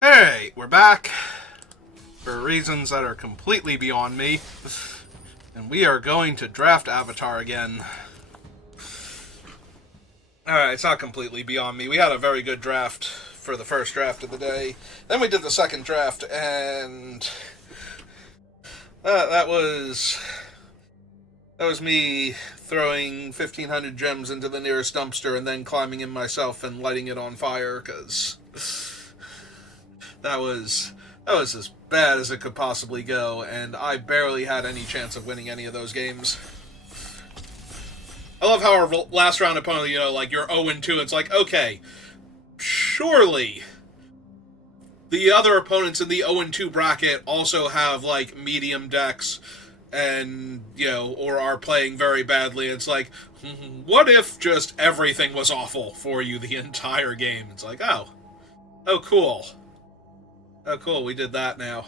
Hey, we're back for reasons that are completely beyond me, and we are going to draft Avatar again. Alright, it's not completely beyond me. We had a very good draft for the first draft of the day. Then we did the second draft, and that was me throwing 1,500 gems into the nearest dumpster and then climbing in myself and lighting it on fire, because that was as bad as it could possibly go, and I barely had any chance of winning any of those games. I love how our last round opponent, like you're 0-2, it's like, okay, surely the other opponents in the 0-2 bracket also have, like, medium decks and, or are playing very badly. It's like, what if just everything was awful for you the entire game? It's like, oh, cool. Oh, cool, we did that now.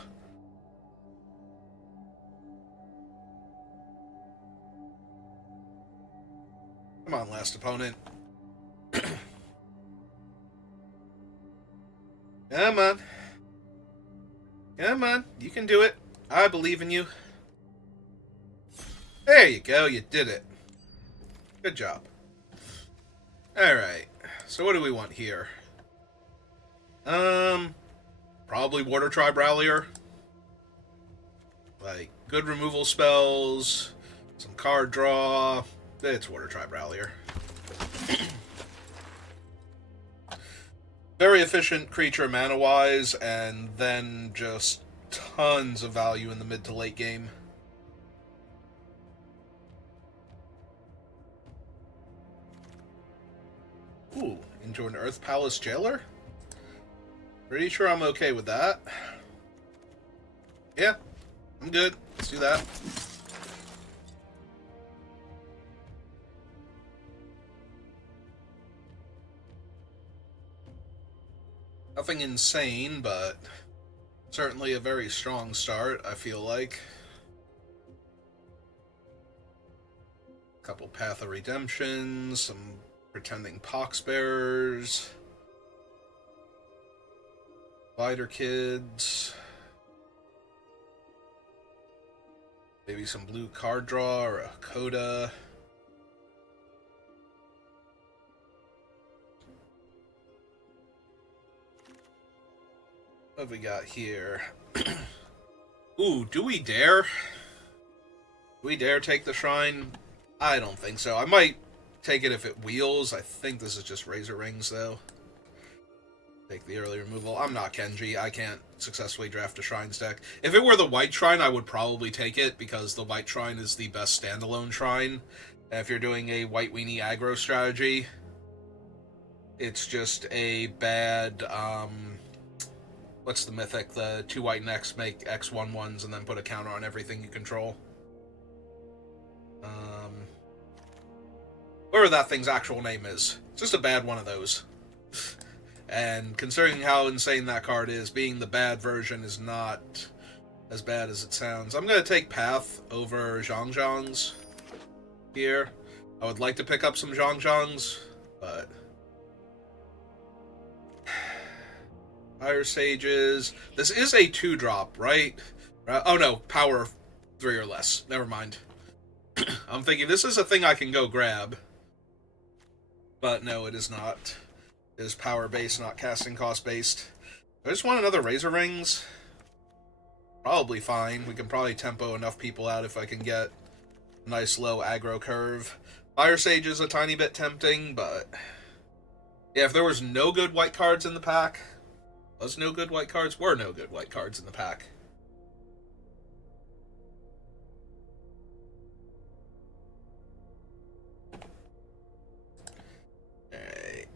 Come on, last opponent. Come on. Come on, you can do it. I believe in you. There you go, you did it. Good job. Alright, so what do we want here? Probably Water Tribe Rallier. Like, good removal spells, some card draw. It's Water Tribe Rallier. Very efficient creature mana-wise, and then just tons of value in the mid to late game. Ooh, into an Earth Palace Jailer? Pretty sure I'm okay with that. Yeah, I'm good. Let's do that. Nothing insane, but certainly a very strong start, I feel like. A couple Path of Redemption, some Pretending Poxbearers, Spider Kids, maybe some blue card draw or a Coda. What have we got here? Ooh, do we dare? Do we dare take the shrine? I don't think so. I might take it if it wheels. I think this is just Razor Rings, though. Take the early removal. I'm not Kenji. I can't successfully draft a Shrines deck. If it were the White Shrine, I would probably take it, because the White Shrine is the best standalone shrine. And if you're doing a White Weenie aggro strategy, it's just a bad, what's the mythic? The 2 white and X make X 1/1s and then put a counter on everything you control. Whatever that thing's actual name is. It's just a bad one of those. And considering how insane that card is, being the bad version is not as bad as it sounds. I'm going to take Path over Zhangzhangs here. I would like to pick up some Zhangzhangs, but Fire Sages. This is a 2-drop, right? Oh no, power 3 or less. Never mind. I'm thinking this is a thing I can go grab. But no, it is not. It is power-based, not casting cost-based. I just want another Razor Rings. Probably fine. We can probably tempo enough people out if I can get a nice low aggro curve. Fire Sage is a tiny bit tempting, but yeah, if there was no good white cards in the pack, were no good white cards in the pack. Alright.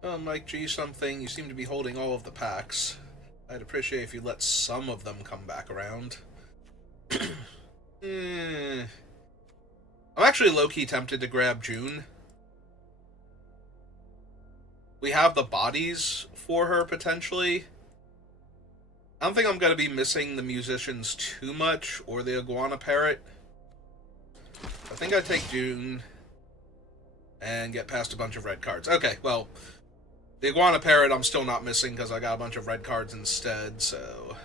Oh, Mike G something, you seem to be holding all of the packs. I'd appreciate if you let some of them come back around. I'm actually low-key tempted to grab June. We have the bodies for her, potentially. I don't think I'm going to be missing the musicians too much, or the iguana parrot. I think I take June and get past a bunch of red cards. Okay, well, the Iguana Parrot I'm still not missing because I got a bunch of red cards instead, so...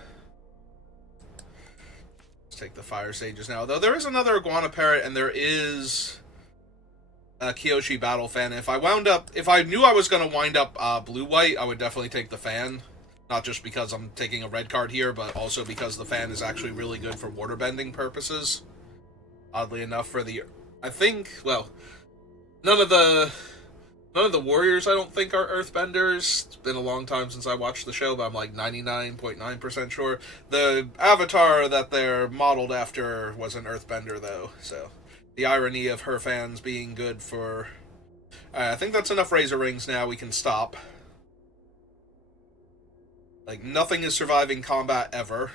Let's take the Fire Sages now. Though there is another Iguana Parrot, and there is a Kyoshi Battle Fan. If I knew I was going to wind up blue-white, I would definitely take the Fan. Not just because I'm taking a red card here, but also because the Fan is actually really good for waterbending purposes. Oddly enough, for the... I think, well, none of the warriors, I don't think, are earthbenders. It's been a long time since I watched the show, but I'm like 99.9% sure. The avatar that they're modeled after was an earthbender, though, so... The irony of her fans being good for... I think that's enough Razor Rings now, we can stop. Like, nothing is surviving combat ever.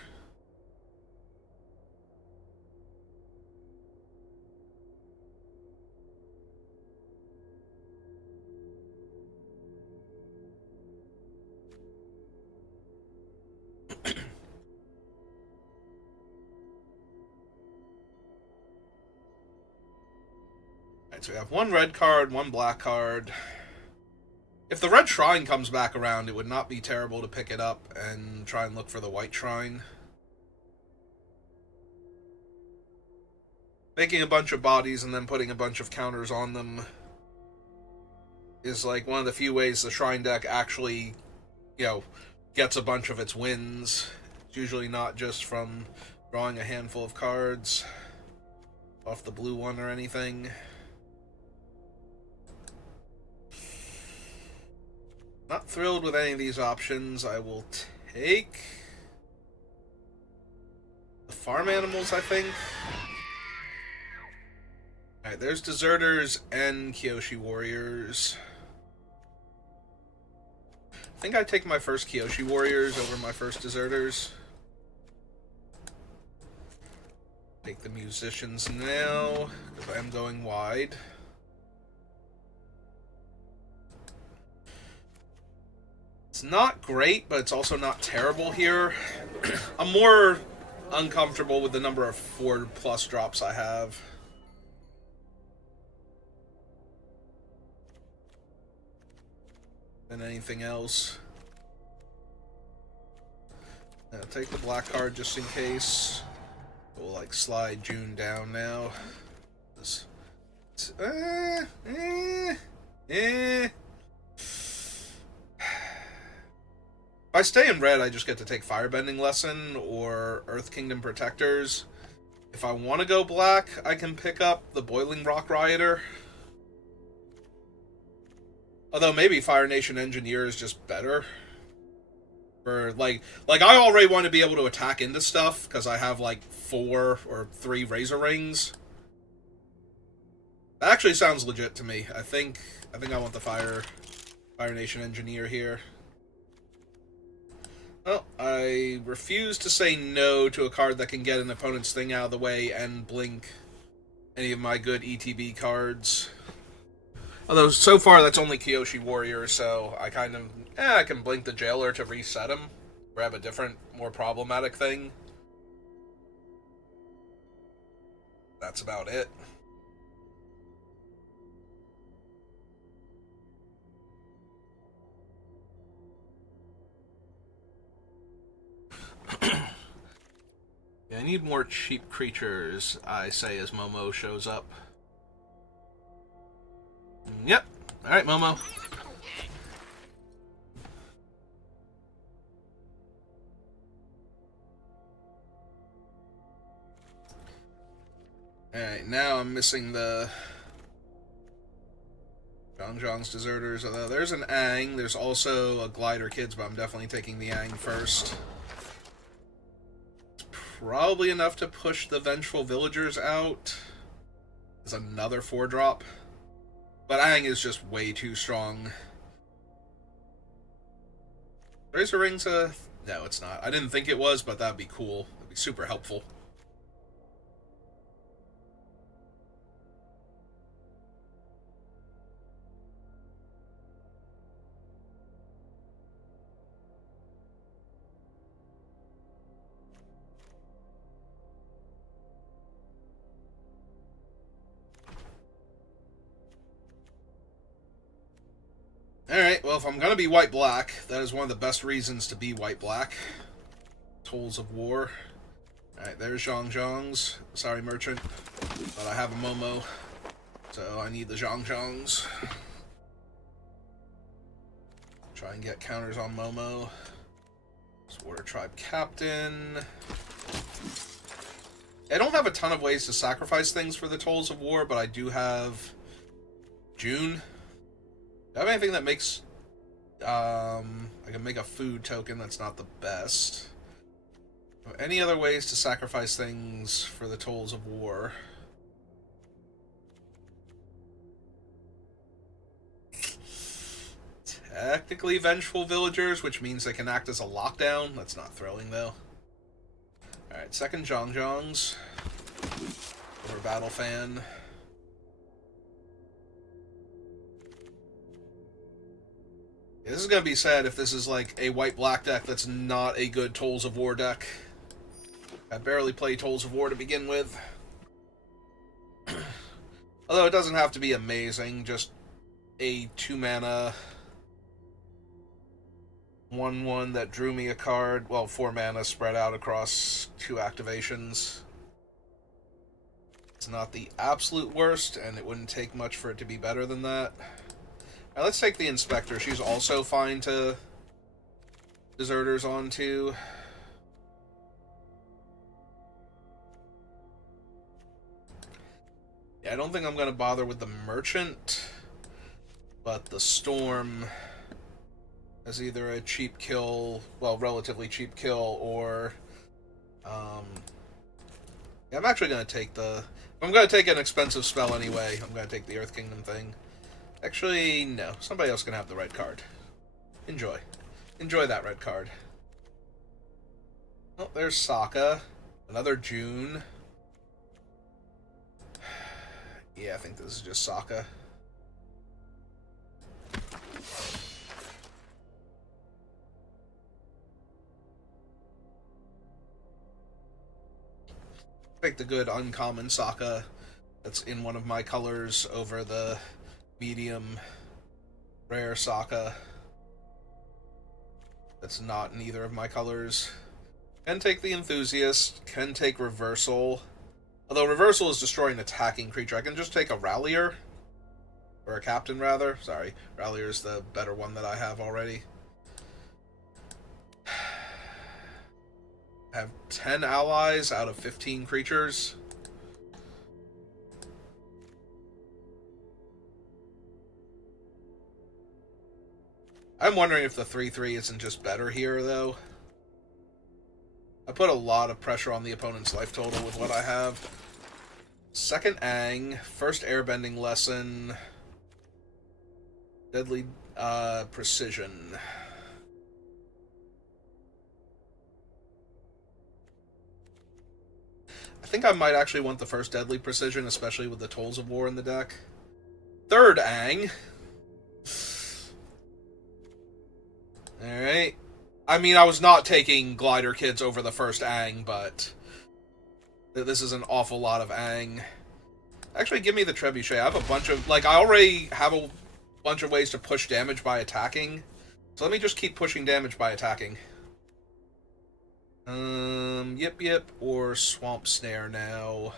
Alright, so we have one red card, one black card. If the red shrine comes back around, it would not be terrible to pick it up and try and look for the white shrine. Making a bunch of bodies and then putting a bunch of counters on them is like one of the few ways the shrine deck actually, gets a bunch of its wins. It's usually not just from drawing a handful of cards off the blue one or anything. Not thrilled with any of these options. I will take the farm animals, I think. Alright, there's Deserters and Kyoshi Warriors. I think I take my first Kyoshi Warriors over my first Deserters. Take the Musicians now, because I am going wide. It's not great, but it's also not terrible here. I'm more uncomfortable with the number of 4+ drops I have. Than anything else. Now take the black card just in case. We'll like slide June down now. If I stay in red, I just get to take Firebending Lesson or Earth Kingdom Protectors. If I want to go black, I can pick up the Boiling Rock Rioter. Although maybe Fire Nation Engineer is just better. For like I already want to be able to attack into stuff because I have like 4 or 3 Razor Rings. That actually sounds legit to me. I think I want the Fire Nation Engineer here. Well, I refuse to say no to a card that can get an opponent's thing out of the way and blink any of my good ETB cards. Although, so far, that's only Kyoshi Warrior, so I kind of... I can blink the Jailer to reset him. Grab a different, more problematic thing. That's about it. Yeah, I need more cheap creatures, I say as Momo shows up. Yep. Alright, Momo. Alright, now I'm missing the Zhang's Deserters, although there's an Aang, there's also a Glider Kids, but I'm definitely taking the Aang first. It's probably enough to push the Vengeful Villagers out. There's another 4-drop. But Aang is just way too strong. Razor Rings, no, it's not. I didn't think it was, but that'd be cool. That'd be super helpful. well, if I'm going to be white-black, that is one of the best reasons to be white-black. Tools of War. Alright, there's Zhang-Zhangs. Sorry, merchant, but I have a Momo, so I need the Zhang-Zhangs. Try and get counters on Momo. Water Tribe Captain. I don't have a ton of ways to sacrifice things for the Tolls of War, but I do have June. Do I have anything that makes... I can make a food token that's not the best. Any other ways to sacrifice things for the Tolls of War? Technically Vengeful Villagers, which means they can act as a lockdown. That's not thrilling, though. Alright, second Zhang-Zhangs. Over Battle Fan. Yeah, this is going to be sad if this is like a white-black deck that's not a good Tolls of War deck. I barely play Tolls of War to begin with. Although it doesn't have to be amazing, just a 2-mana 1/1 that drew me a card. Well, 4 mana spread out across 2 activations. It's not the absolute worst, and it wouldn't take much for it to be better than that. Alright, let's take the Inspector. She's also fine to Deserters onto. Yeah, I don't think I'm going to bother with the Merchant, but the Storm as either a cheap kill, well, relatively cheap kill, or yeah, I'm actually going to take the... I'm going to take an expensive spell anyway. I'm going to take the Earth Kingdom thing. Actually, no. Somebody else can have the red card. Enjoy. Enjoy that red card. Oh, there's Sokka. Another June. Yeah, I think this is just Sokka. Take the good uncommon Sokka that's in one of my colors over the medium rare Sokka that's not in either of my colors. Can take the Enthusiast, can take Reversal. Although Reversal is destroying an attacking creature, I can just take a Rallier. Or a Captain, rather. Sorry, Rallier is the better one that I have already. I have 10 allies out of 15 creatures. I'm wondering if the 3/3 isn't just better here, though. I put a lot of pressure on the opponent's life total with what I have. Second Aang, first Airbending Lesson, Deadly Precision. I think I might actually want the first Deadly Precision, especially with the Tolls of War in the deck. Third Aang. Alright. I mean, I was not taking Glider Kids over the first Aang, but this is an awful lot of Aang. Actually, give me the Trebuchet. I have a bunch of... Like, I already have a bunch of ways to push damage by attacking. So let me just keep pushing damage by attacking. Yip, or Swamp Snare now.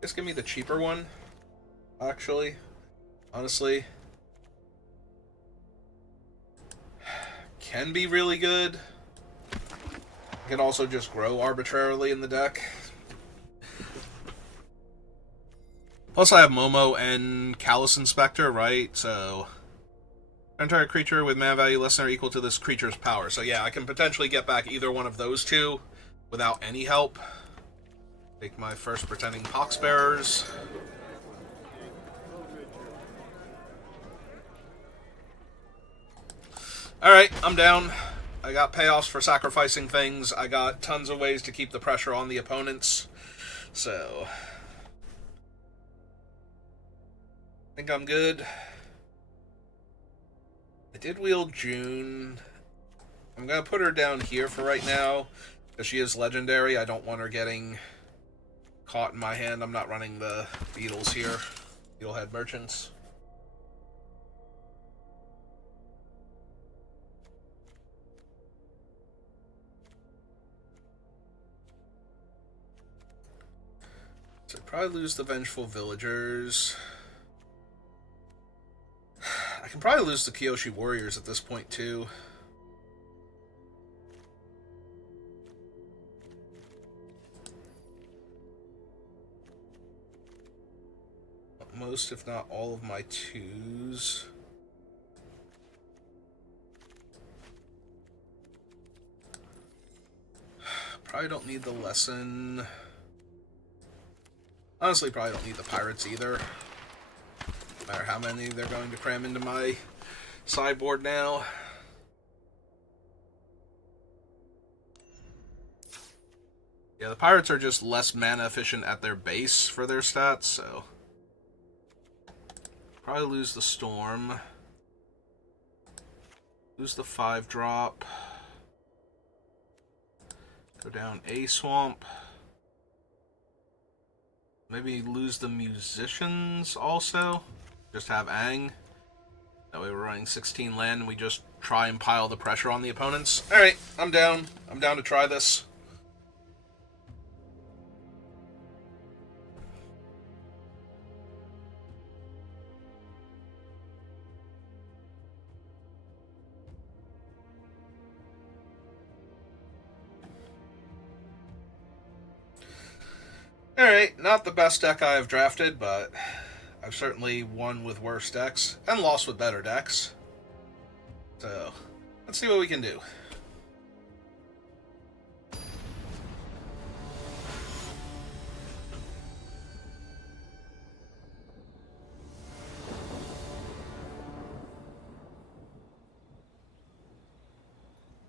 Just give me the cheaper one, actually. Honestly. Can be really good. Can also just grow arbitrarily in the deck. Plus I have Momo and Callous Inspector, right? So... Entire creature with mana value less than or equal to this creature's power. So yeah, I can potentially get back either one of those two without any help. Take my first Pretending Poxbearers. Alright, I'm down. I got payoffs for sacrificing things. I got tons of ways to keep the pressure on the opponents. So... I think I'm good. I did wield June. I'm going to put her down here for right now, because she is legendary. I don't want her getting caught in my hand. I'm not running the Beetles here. Beetlehead Merchants. Probably lose the Vengeful Villagers. I can probably lose the Kyoshi Warriors at this point, too. Most, if not all, of my 2s. Probably don't need the lesson. Honestly, probably don't need the pirates either. No matter how many they're going to cram into my sideboard now. Yeah, the pirates are just less mana efficient at their base for their stats, so... Probably lose the Storm. Lose the 5-drop. Go down a Swamp. Maybe lose the Musicians also. Just have Aang. That way we're running 16 land and we just try and pile the pressure on the opponents. Alright, I'm down. I'm down to try this. Alright, not the best deck I have drafted, but I've certainly won with worse decks, and lost with better decks. So, let's see what we can do.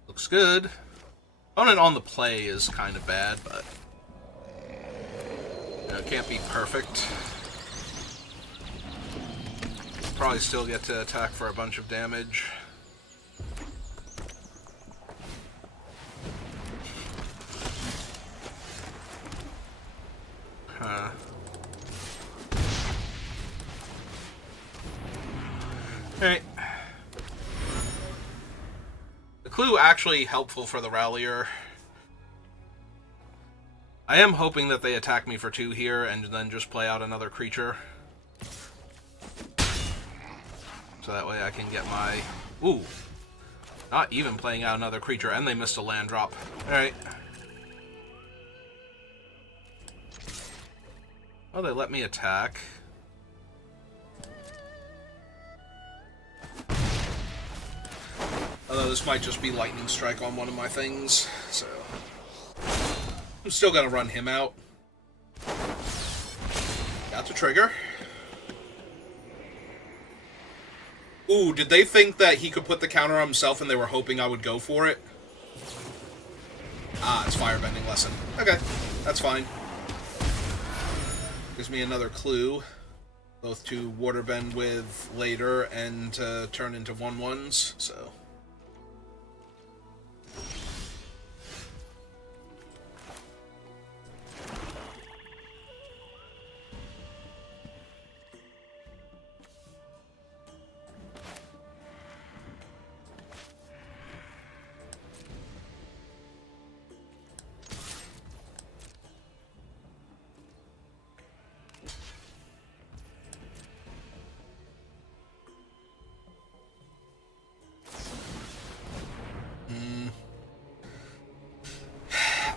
Looks good. Opponent on the play is kind of bad, but... it can't be perfect. Probably still get to attack for a bunch of damage. Huh. Alright. The clue actually helpful for the Rallier. I am hoping that they attack me for 2 here and then just play out another creature. So that way I can get my... Ooh. Not even playing out another creature, and they missed a land drop. Alright. Oh, they let me attack. Although this might just be Lightning Strike on one of my things, so... I'm still gonna run him out. Got the trigger. Ooh, did they think that he could put the counter on himself and they were hoping I would go for it? Ah, it's Firebending Lesson. Okay, that's fine. Gives me another clue. Both to Waterbend with later and to turn into 1/1s, so...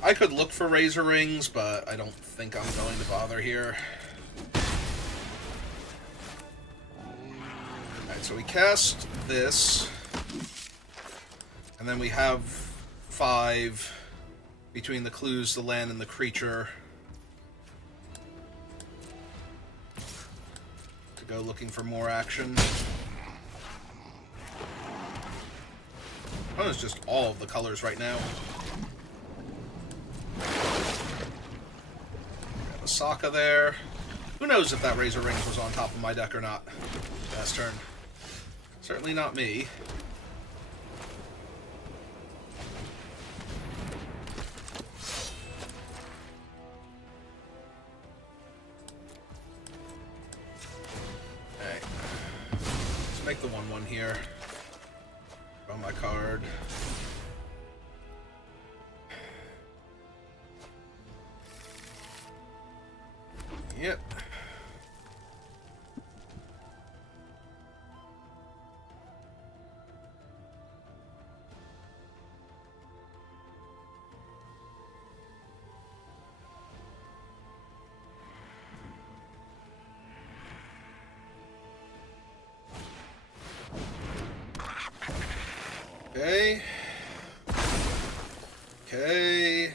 I could look for Razor Rings, but I don't think I'm going to bother here. Alright, so we cast this, and then we have 5 between the clues, the land, and the creature to go looking for more action. Oh, it's just all of the colors right now. Got a Sokka there. Who knows if that Razor Rings was on top of my deck or not? Last turn. Certainly not me. Alright. Let's make the 1/1 here. On my card. Yep. Okay. Okay.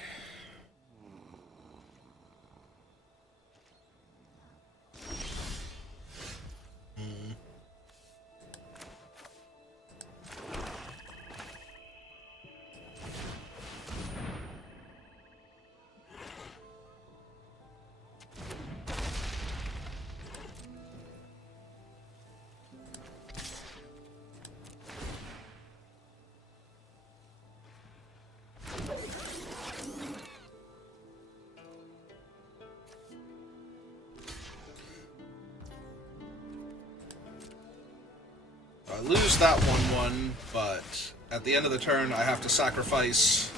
I lose that 1-1, but at the end of the turn, I have to sacrifice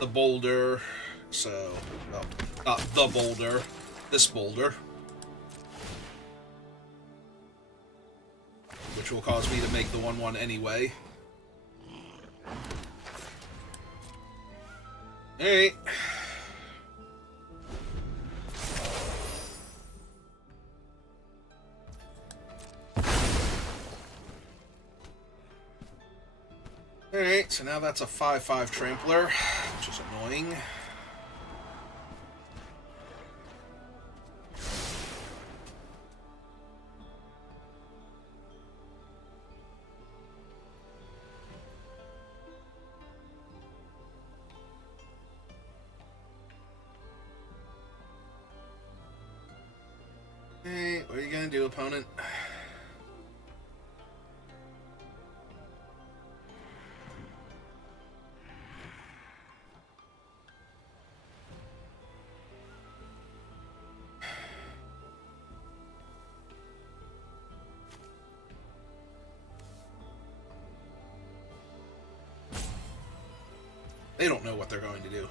the boulder. So, well, not the boulder, this boulder. Which will cause me to make the 1-1 anyway. Alright. Alright, so now that's a 5/5 trampler, which is annoying. Hey, what are you gonna do, opponent? They don't know what they're going to do.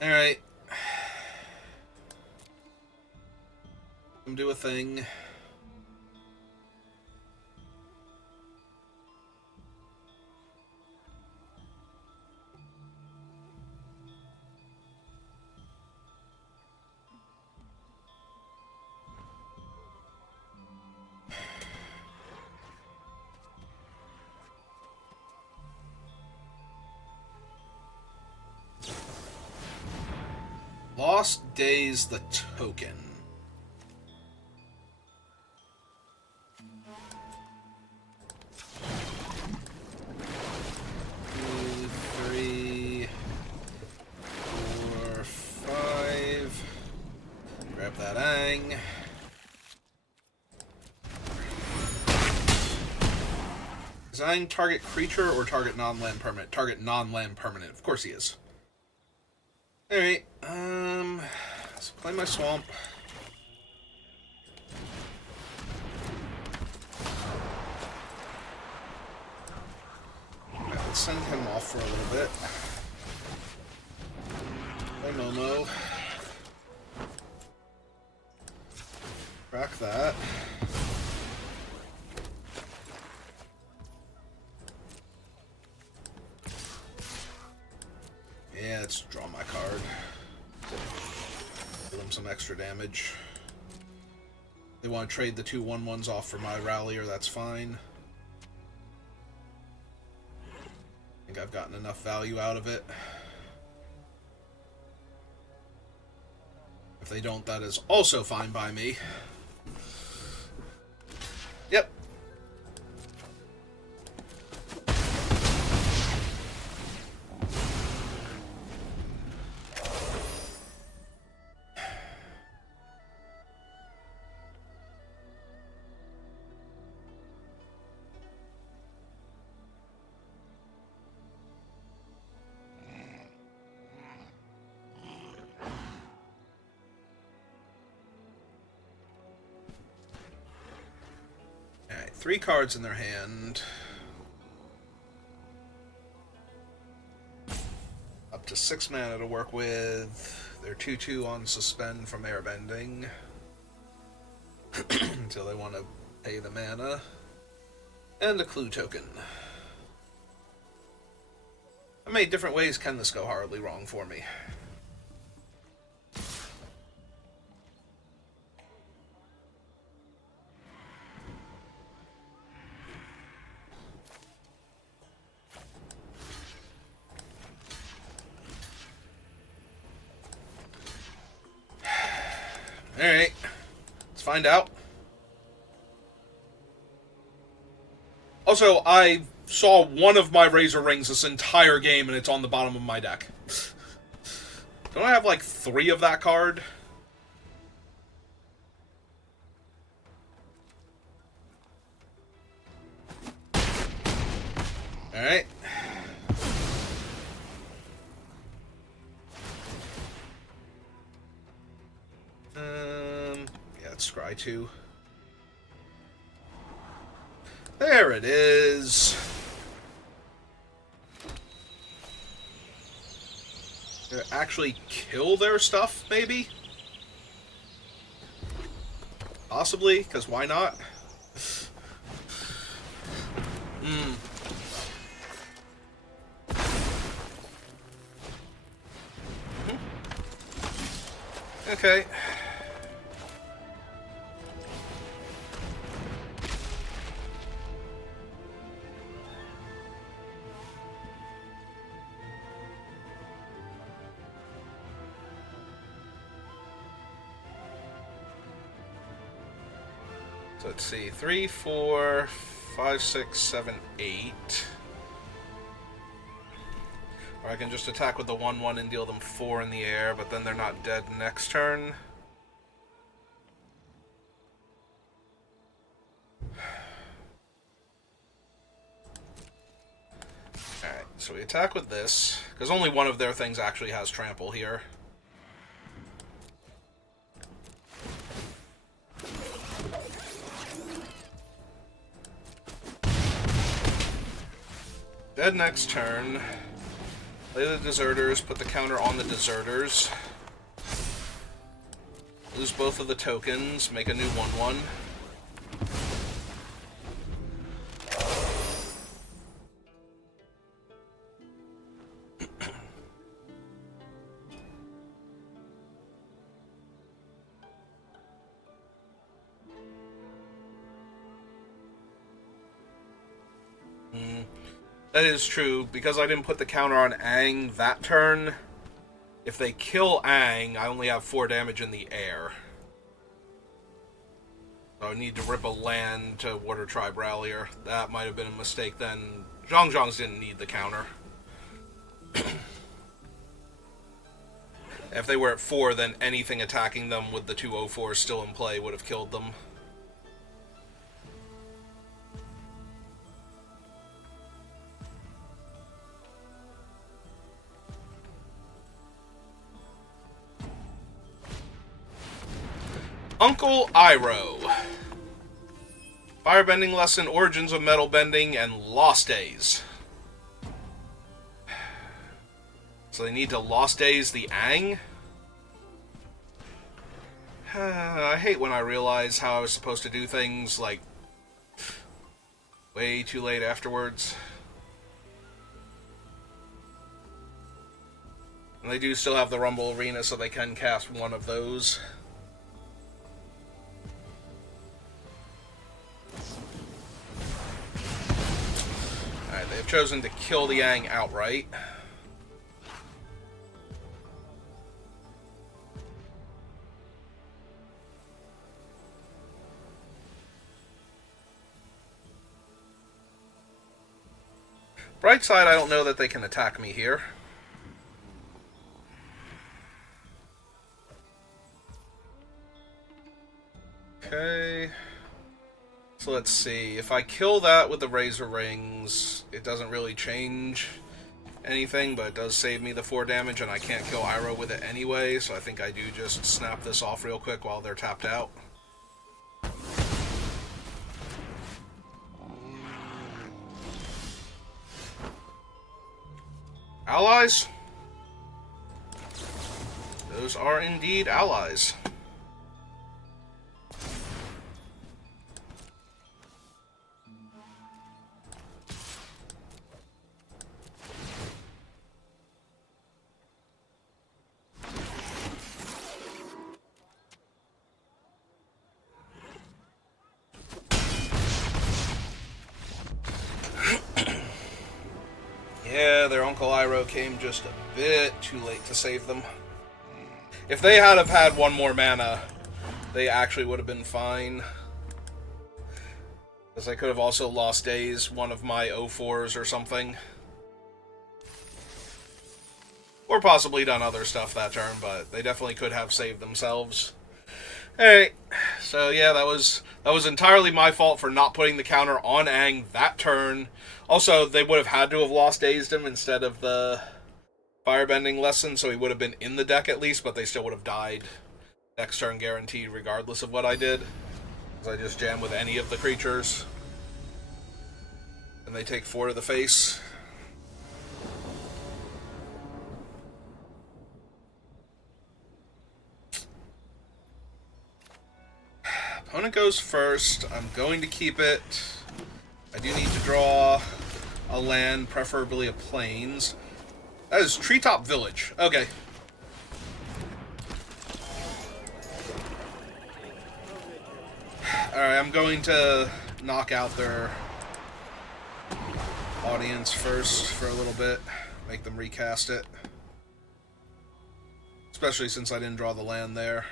Alright. Do a thing. Lost Days the token. 2, 3, 4, 5. Grab that Ang. Is Ang target creature or target non-land permanent? Target non-land permanent. Of course he is. Alright, let's play my swamp. Right, let's send him off for a little bit. Play Momo. Crack that. Yeah, let's draw my card. Give them some extra damage. They want to trade the 2 1/1s off for my Rallier, that's fine. I think I've gotten enough value out of it. If they don't, that is also fine by me. Yep. 3 cards in their hand. Up to 6 mana to work with. They're 2/2 on suspend from Airbending. Until they want to pay the mana. And a clue token. How many different ways can this go horribly wrong for me? Alright, let's find out. Also, I saw one of my Razor Rings this entire game, and it's on the bottom of my deck. Don't I have like 3 of that card? Alright. Yeah, it's Scry 2. There it is. Actually kill their stuff, maybe? Possibly, because why not? Okay. So let's see, 3, 4, 5, 6, 7, 8. Or I can just attack with the 1/1 and deal them 4 in the air, but then they're not dead next turn. Alright, so we attack with this, because only one of their things actually has trample here. Dead next turn. Play the Deserters, put the counter on the Deserters. Lose both of the tokens, make a new 1/1. That is true, because I didn't put the counter on Aang that turn. If they kill Aang, I only have 4 damage in the air. So I need to rip a land to Water Tribe Rallier. That might have been a mistake then. Zhongzhongs didn't need the counter. If they were at 4, then anything attacking them with the 2/04 still in play would have killed them. Uncle Iroh. Firebending Lesson, Origins of Metal Bending, and Lost Days. So they need to Lost Days the Aang? I hate when I realize how I was supposed to do things, like, way too late afterwards. And they do still have the Rumble Arena, so they can cast one of those. Alright, they've chosen to kill the Aang outright. Bright side, I don't know that they can attack me here. Okay. So let's see. If I kill that with the Razor Rings, it doesn't really change anything, but it does save me the 4 damage, and I can't kill Iroh with it anyway, so I think I do just snap this off real quick while they're tapped out. Allies? Those are indeed allies. Yeah, their Uncle Iroh came just a bit too late to save them. If they had have had one more mana, they actually would have been fine. Because I could have also lost days, one of my 04s or something. Or possibly done other stuff that turn, but they definitely could have saved themselves. Alright, so yeah, that was entirely my fault for not putting the counter on Aang that turn. Also, they would have had to have lost dazed him instead of the firebending lesson, so he would have been in the deck at least, but they still would have died next turn guaranteed regardless of what I did. Because I just jam with any of the creatures. And they take 4 to the face. Opponent goes first. I'm going to keep it. I do need to draw a land, preferably a plains. That is Treetop Village. Okay. Alright, I'm going to knock out their audience first for a little bit. Make them recast it. Especially since I didn't draw the land there.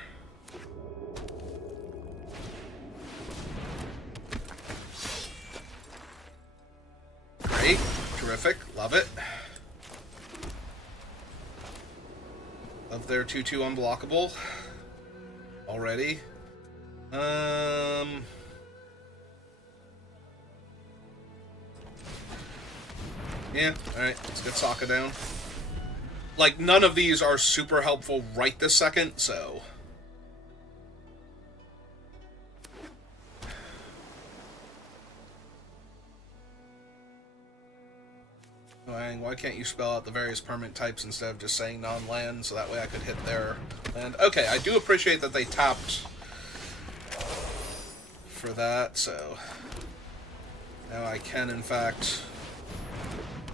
Great. Terrific. Love it. Love their 2/2 unblockable. Already. Yeah, alright. Let's get Sokka down. Like, none of these are super helpful right this second, so... Why can't you spell out the various permanent types instead of just saying non-land, so that way I could hit their land? Okay, I do appreciate that they tapped for that, so... Now I can, in fact...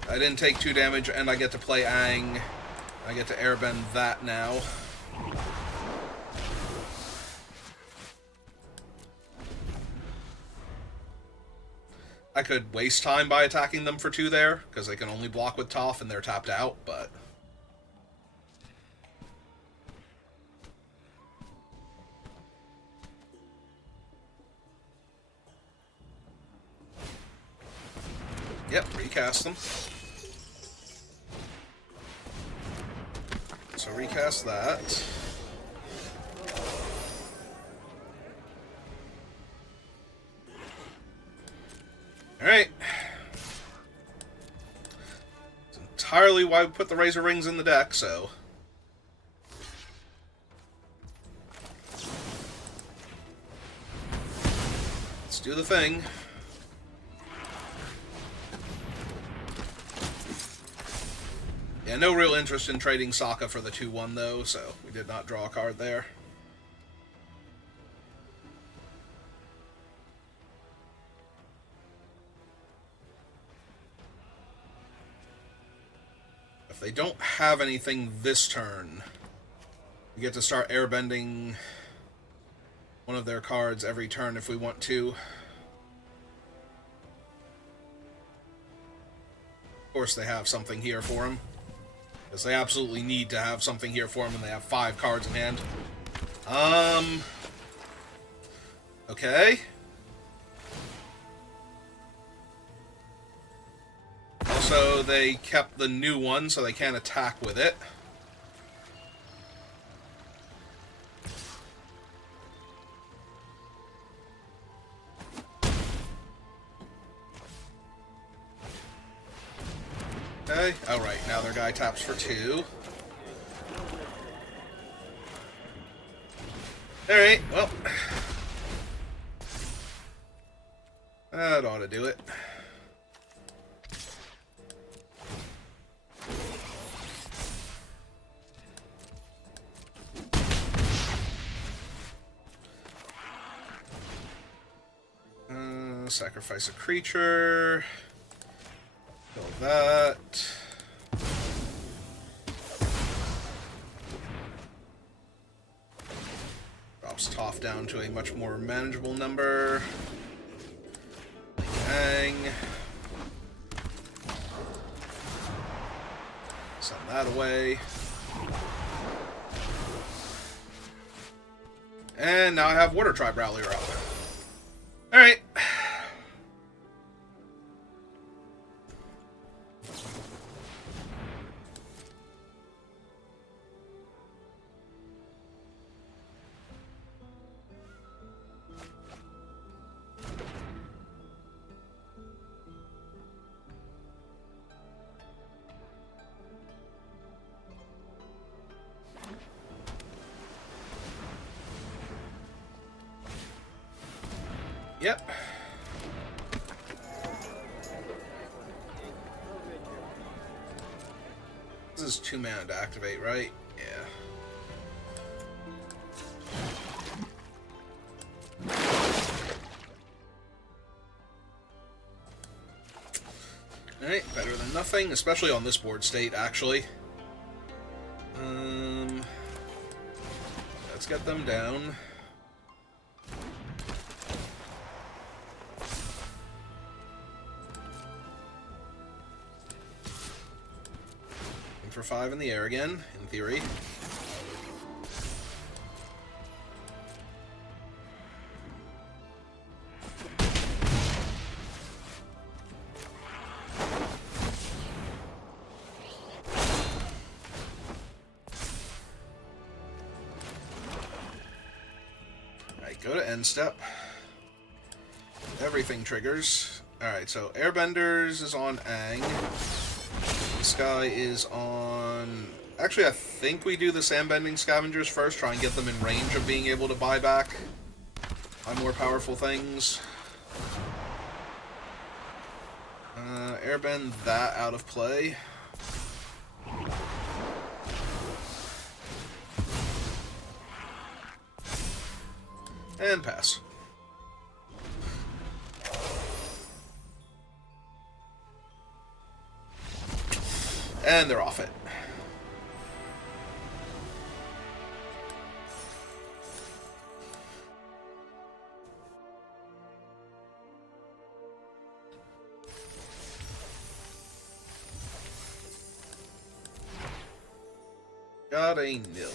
I didn't take 2 damage, and I get to play Aang. I get to airbend that now. I could waste time by attacking them for 2 there, because they can only block with Toph and they're tapped out, but... Yep, recast them. So recast that. Alright. It's entirely why we put the Razor Rings in the deck, so... Let's do the thing. Yeah, no real interest in trading Sokka for the 2/1 though, so we did not draw a card there. If they don't have anything this turn, we get to start airbending one of their cards every turn if we want to. Of course they have something here for him. Because they absolutely need to have something here for them, and they have 5 cards in hand. Okay. Also, they kept the new one, so they can't attack with it. Okay, alright, now their guy taps for 2. Alright, well. That ought to do it. sacrifice a creature. Kill that. Drops Toph down to a much more manageable number. Bang. Send that away. And now I have Water Tribe Rallier out. Alright. Yep. This is 2 mana to activate, right? Yeah. Alright, better than nothing, especially on this board state, actually. Let's get them down. For 5 in the air again, in theory. Alright, go to end step. Everything triggers. Alright, so Airbenders is on Aang. Sky is on... Actually, I think we do the Sandbending Scavengers first, try and get them in range of being able to buy back my more powerful things. Airbend that out of play. And pass. And they're off it. Got a nil.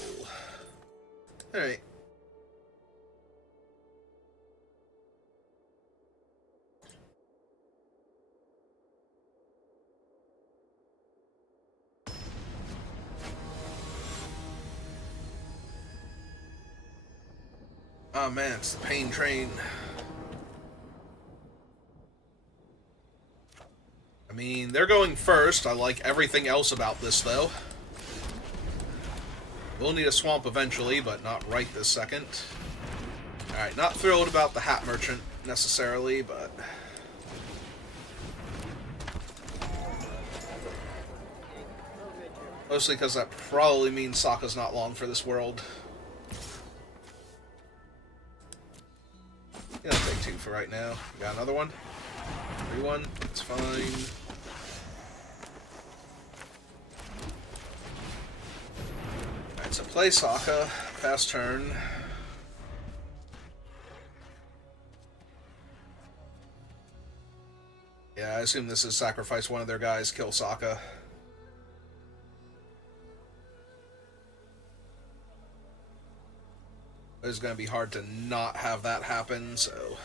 Alright. Oh man, it's the pain train. I mean, they're going first. I like everything else about this, though. We'll need a swamp eventually, but not right this second. Alright, not thrilled about the Hat Merchant, necessarily, but... Mostly because that probably means Sokka's not long for this world. Yeah, I'll take 2 for right now. Got another one? 3-1. It's fine. Alright, so play Sokka. Fast turn. Yeah, I assume this is sacrifice one of their guys, kill Sokka. It's going to be hard to not have that happen, so...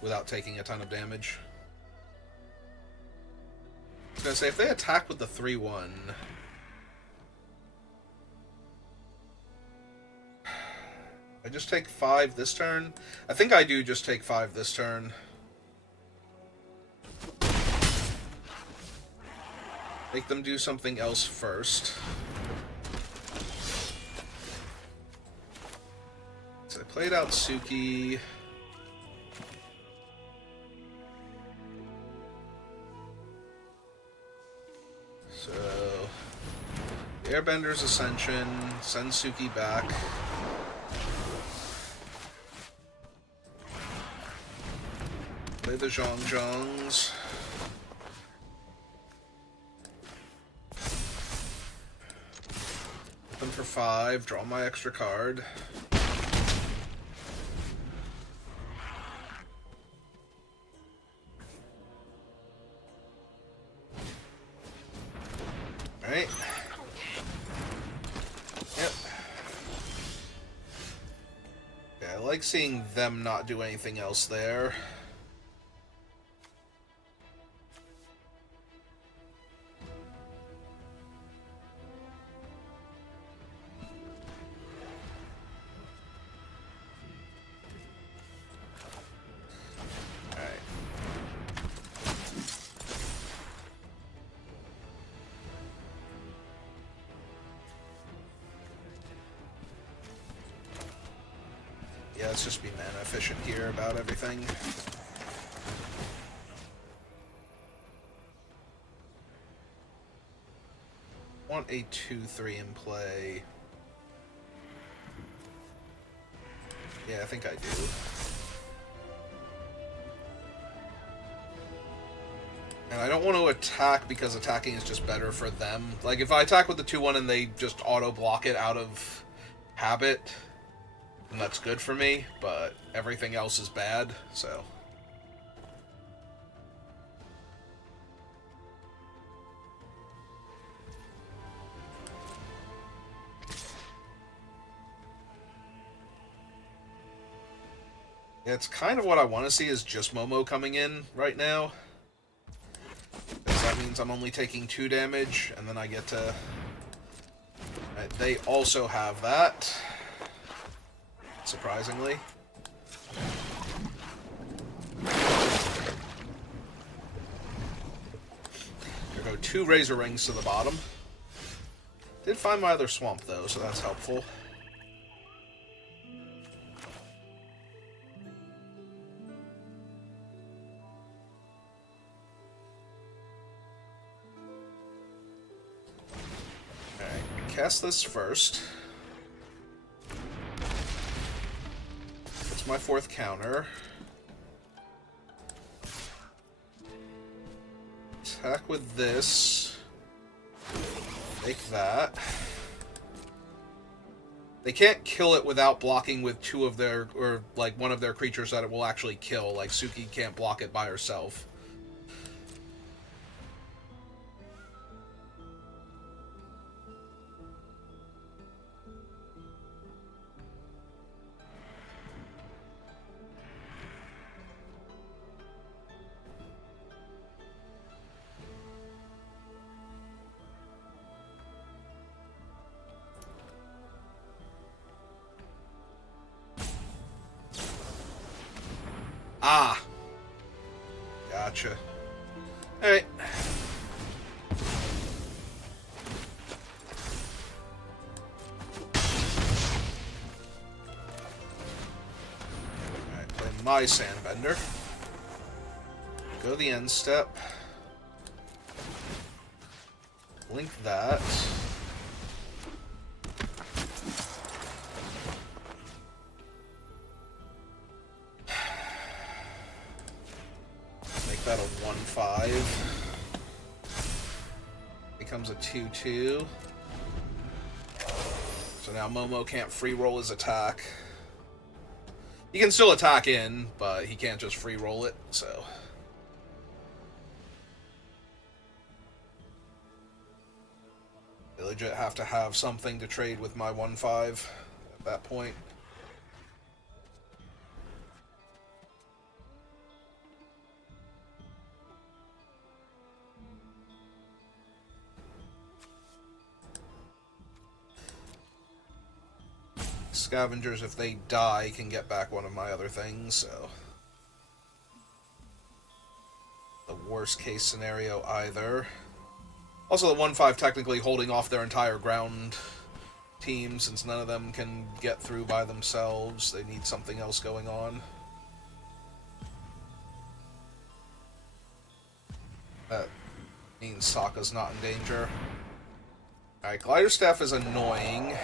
without taking a ton of damage. I was going to say, if they attack with the 3-1... I just take 5 this turn? I think I do just take 5 this turn. Make them do something else first. So I played out Suki. So... Airbender's Ascension, send Suki back. the Zhongzhongs. Put them for 5, draw my extra card. Alright. Yep. Yeah, I like seeing them not do anything else there. Yeah, let's just be mana efficient here about everything. Want a 2-3 in play. Yeah, I think I do. And I don't want to attack because attacking is just better for them. Like, if I attack with the 2-1 and they just auto-block it out of habit, and that's good for me, but everything else is bad, so. Yeah, it's kind of what I want to see is just Momo coming in right now. Because that means I'm only taking 2 damage, and then I get to... They also have that. Surprisingly. There go 2 Razor Rings to the bottom. Did find my other swamp though, so that's helpful. Alright, cast this first. My 4th counter. Attack with this. Make that. They can't kill it without blocking with 2 of their, or like 1 of their creatures that it will actually kill. Like Suki can't block it by herself. Ah! Gotcha. Alright. Alright, play my Sandbender. Go the end step. Link that. That a 1/5 becomes a 2/2. So now Momo can't free roll his attack. He can still attack in, but he can't just free roll it. So I legit have to have something to trade with my 1/5 at that point. Scavengers, if they die, can get back one of my other things, so... The worst case scenario either. Also, the 1/5 technically holding off their entire ground team, since none of them can get through by themselves. They need something else going on. That means Sokka's not in danger. Alright, Glider Staff is annoying.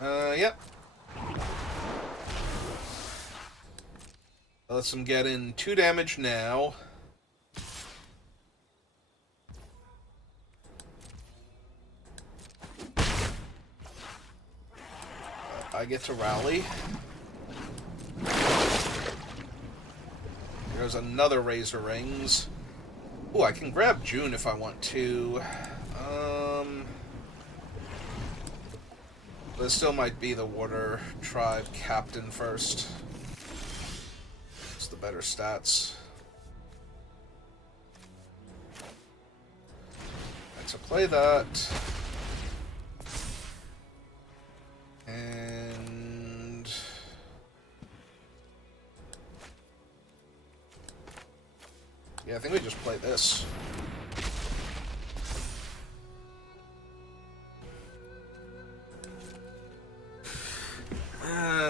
Yep. Lets them get in 2 damage now. I get to rally. There's another Razor Rings. Ooh, I can grab June if I want to. But it still might be the Water Tribe Captain first. It's the better stats. Right, so play that. And... yeah, I think we just play this.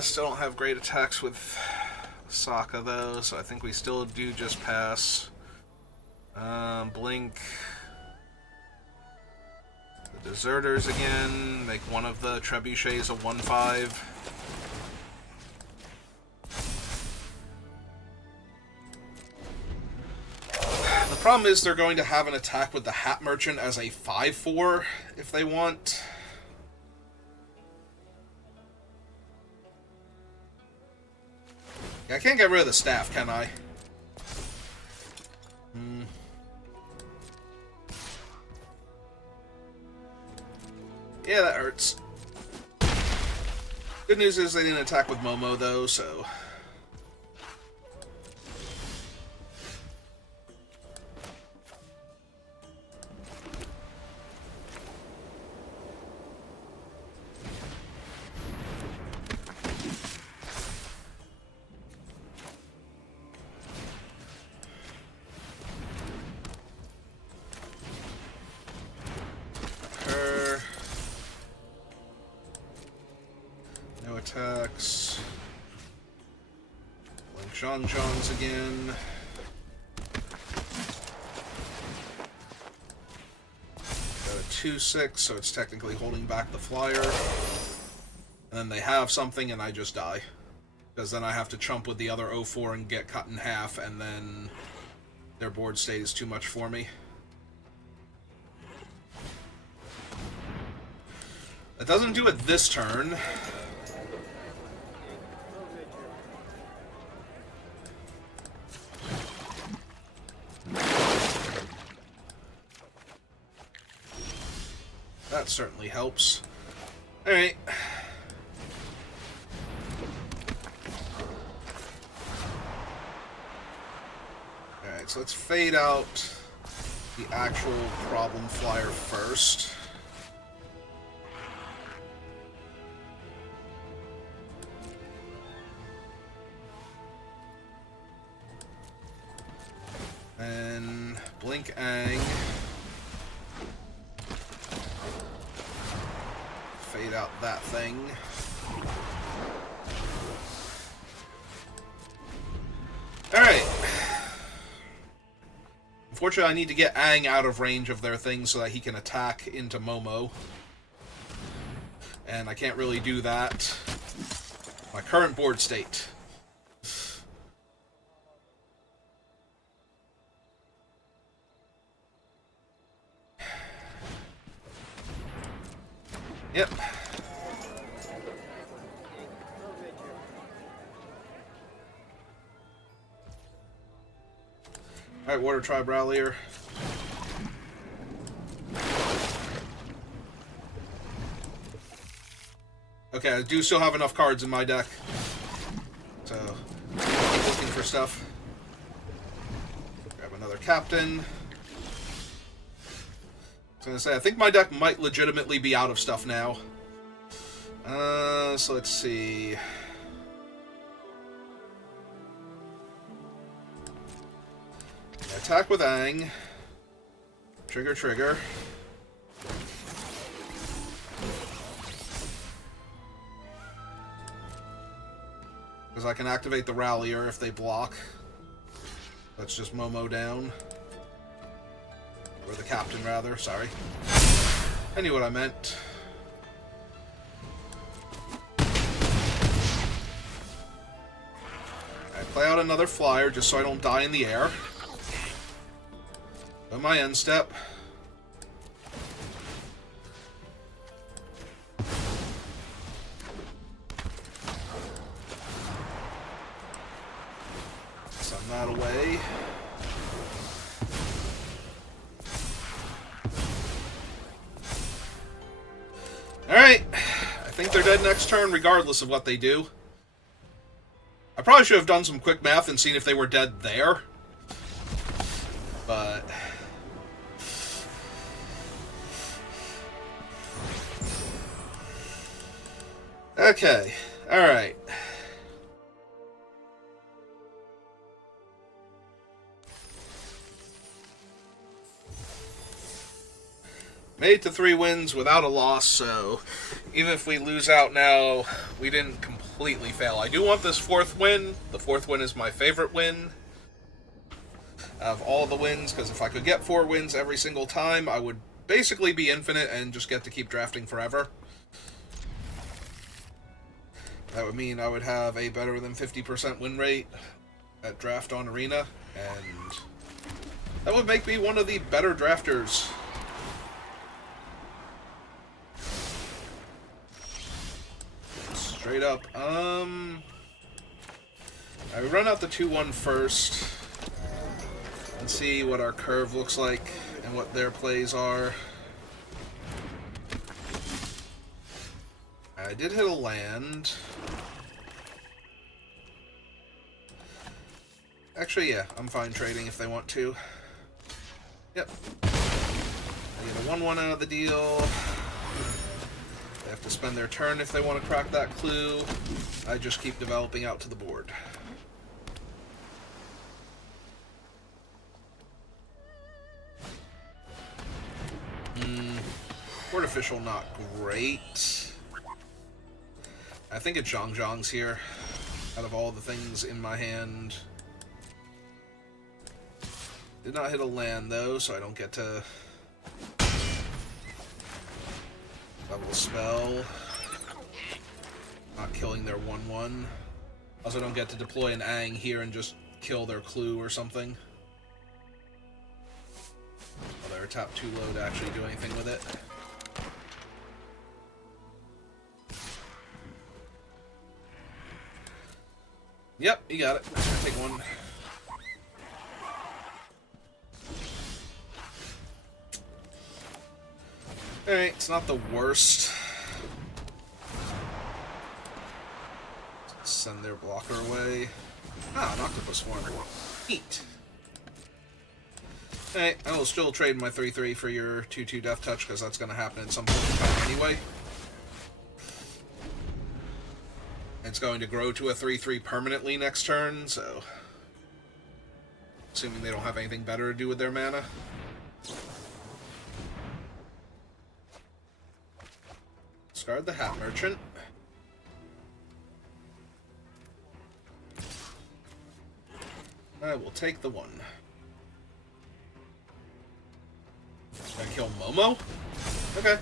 Still don't have great attacks with Sokka, though, so I think we still do just pass. Blink. The Deserters again. Make one of the Trebuchets a 1/5. The problem is they're going to have an attack with the Hat Merchant as a 5/4 if they want. I can't get rid of the staff, can I? Yeah, that hurts. Good news is they didn't attack with Momo, though, so... attacks. Blink Jean-Jeans again. Got a 2/6, so it's technically holding back the flyer. And then they have something and I just die. Because then I have to chump with the other 0/4 and get cut in half, and then their board state is too much for me. That doesn't do it this turn. That certainly helps. Alright. Alright, so let's fade out the actual problem flyer first. And blink Aang. Fade out that thing. Alright. Unfortunately, I need to get Aang out of range of their thing so that he can attack into Momo. And I can't really do that. My current board state. Yep. Alright, Water Tribe Rallier. Okay, I do still have enough cards in my deck. So, keep looking for stuff. Grab another Captain. I was gonna say, I think my deck might legitimately be out of stuff now. So let's see. Attack with Aang. Trigger, trigger. Because I can activate the Rallier if they block. That's just Momo down. Or the Captain, rather. Sorry. I knew what I meant. Play out another flyer just so I don't die in the air. On my end step. Send that away. Alright. I think they're dead next turn regardless of what they do. I probably should have done some quick math and seen if they were dead there. But... okay. Alright. Made it to 3 wins without a loss, so even if we lose out now, we didn't completely fail. I do want this 4th win. The 4th win is my favorite win of all the wins, because if I could get 4 wins every single time, I would basically be infinite and just get to keep drafting forever. That would mean I would have a better than 50% win rate at draft on Arena, and that would make me one of the better drafters. Straight up. I would run out the 2-1 first and see what our curve looks like and what their plays are. I did hit a land. Actually, yeah, I'm fine trading if they want to. Yep. I get a 1-1 out of the deal. They have to spend their turn if they want to crack that clue. I just keep developing out to the board. Artificial, not great. I think it's Zhang's here, out of all the things in my hand. Did not hit a land, though, so I don't get to double spell. Not killing their 1-1. Also don't get to deploy an Aang here and just kill their clue or something. Well, they're top 2 low to actually do anything with it. Yep, you got it. Take 1. Alright, it's not the worst. Send their blocker away. Ah, an octopus swarm. Neat. Alright, I will still trade my 3-3 for your 2-2 death touch, because that's going to happen at some point in time anyway. It's going to grow to a 3-3 permanently next turn, so... assuming they don't have anything better to do with their mana. Discard the Hat Merchant. I will take the 1. Can I kill Momo? Okay.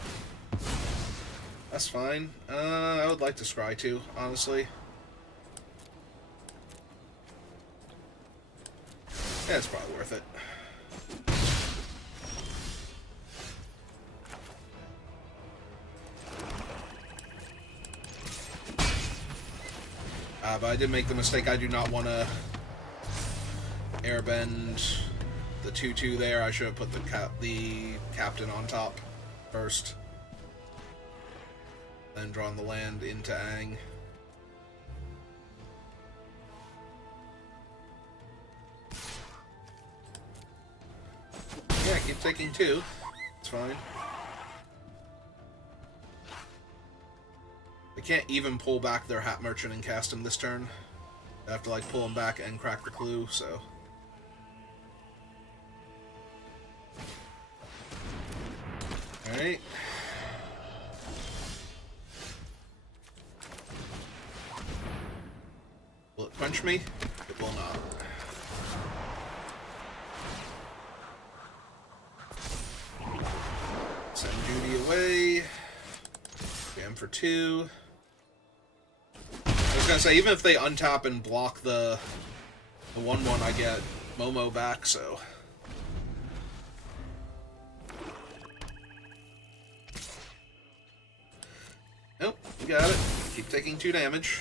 That's fine. I would like to scry too, honestly. Yeah, it's probably worth it. But I did make the mistake. I do not want to airbend the 2-2 there. I should have put the captain on top first. Then drawn the land into Aang. Yeah, keep taking 2. It's fine. They can't even pull back their Hat Merchant and cast him this turn. They have to, like, pull him back and crack the clue, so... Alright. Will it quench me? It will not. Send Judy away. Jam for 2. I was gonna say, even if they untap and block the The 1/1 I get Momo back, so... Nope, you got it. Keep taking 2 damage.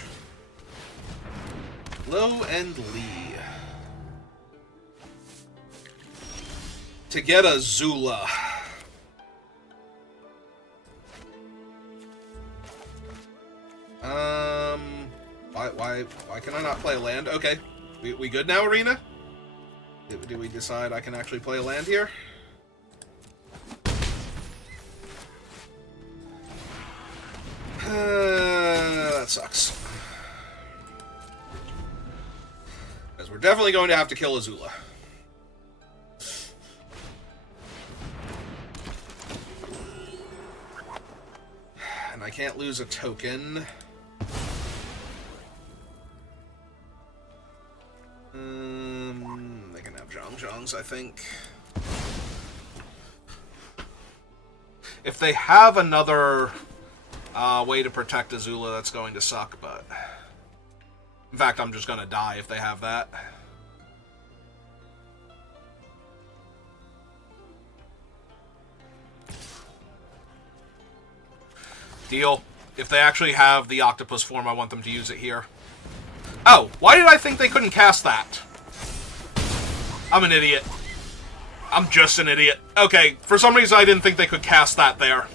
Low and Lee. To get a Zula. Why can I not play a land? Okay. We good now, Arena? Do we decide I can actually play a land here? That sucks. Because we're definitely going to have to kill Azula. And I can't lose a token. They can have Zhongzhongs, I think. If they have another way to protect Azula, that's going to suck, but... In fact, I'm just going to die if they have that. Deal. If they actually have the octopus form, I want them to use it here. Oh, why did I think they couldn't cast that? I'm an idiot. I'm just an idiot. Okay, for some reason I didn't think they could cast that there.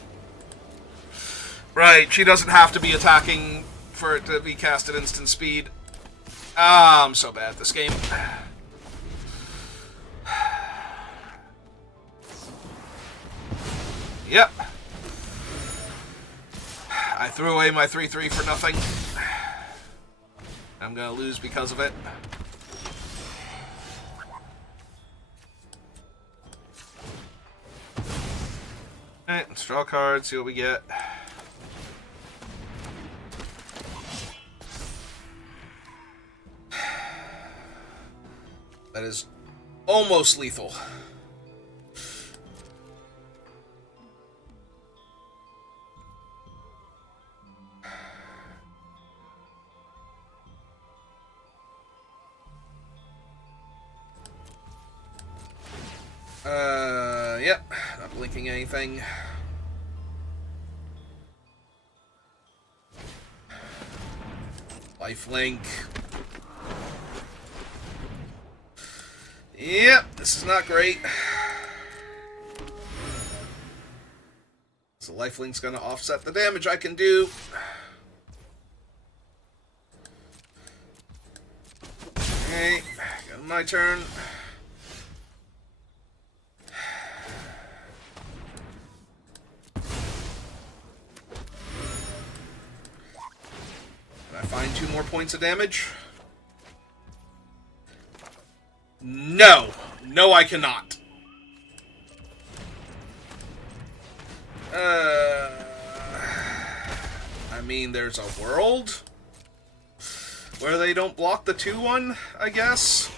Right, she doesn't have to be attacking for it to be cast at instant speed. Ah, I'm so bad at this game. Yep. I threw away my 3/3 for nothing. I'm gonna lose because of it. Alright, let's draw a card, see what we get. That is almost lethal. Yep, not blinking anything. Lifelink. Yep, this is not great. So Lifelink's gonna offset the damage I can do. Okay, got my turn. Can I find 2 more points of damage? No! No, I cannot. I mean, there's a world where they don't block the 2/1, I guess.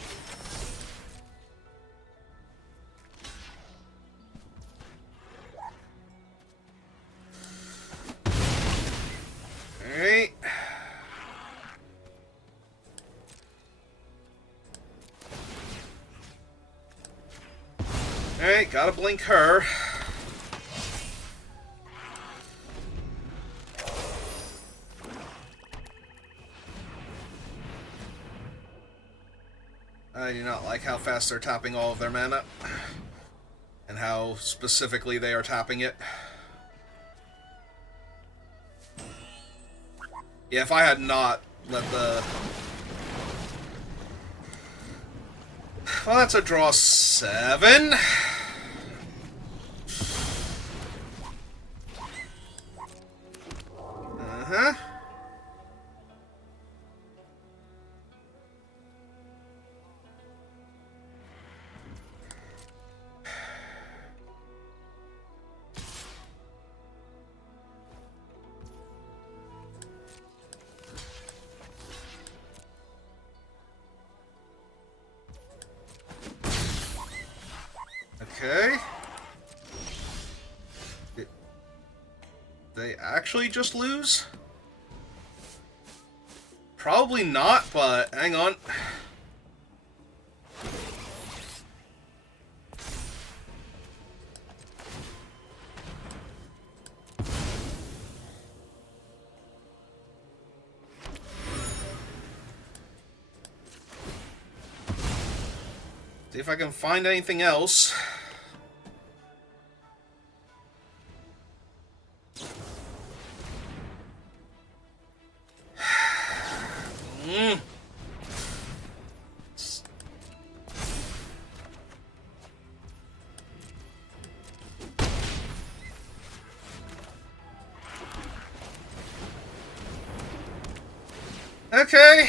Alright. Alright, gotta blink her. I do not like how fast they're tapping all of their mana. And how specifically they are tapping it. Yeah, if I had not let the... Well, that's a draw 7. Uh-huh. Okay. They actually just lose? Probably not, but hang on. See if I can find anything else. Okay.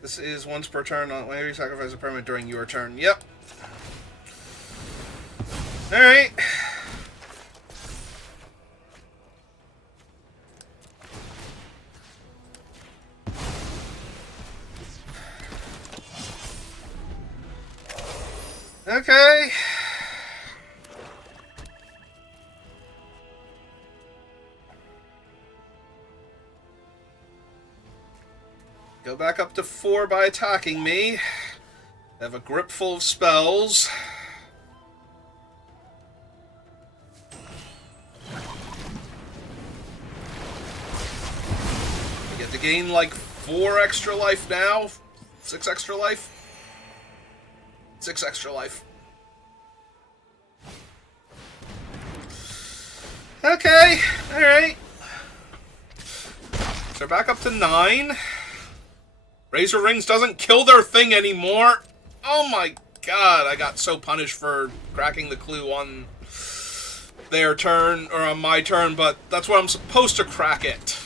This is once per turn. Whenever you sacrifice a permanent during your turn. Yep. Alright. Okay. Go back up to 4 by attacking me. I have a grip full of spells. I get to gain like 4 extra life now. 6 extra life. 6 extra life. Okay, alright. So back up to 9. Razor Rings doesn't kill their thing anymore. Oh my god, I got so punished for cracking the clue on their turn, or on my turn, but that's what I'm supposed to crack it.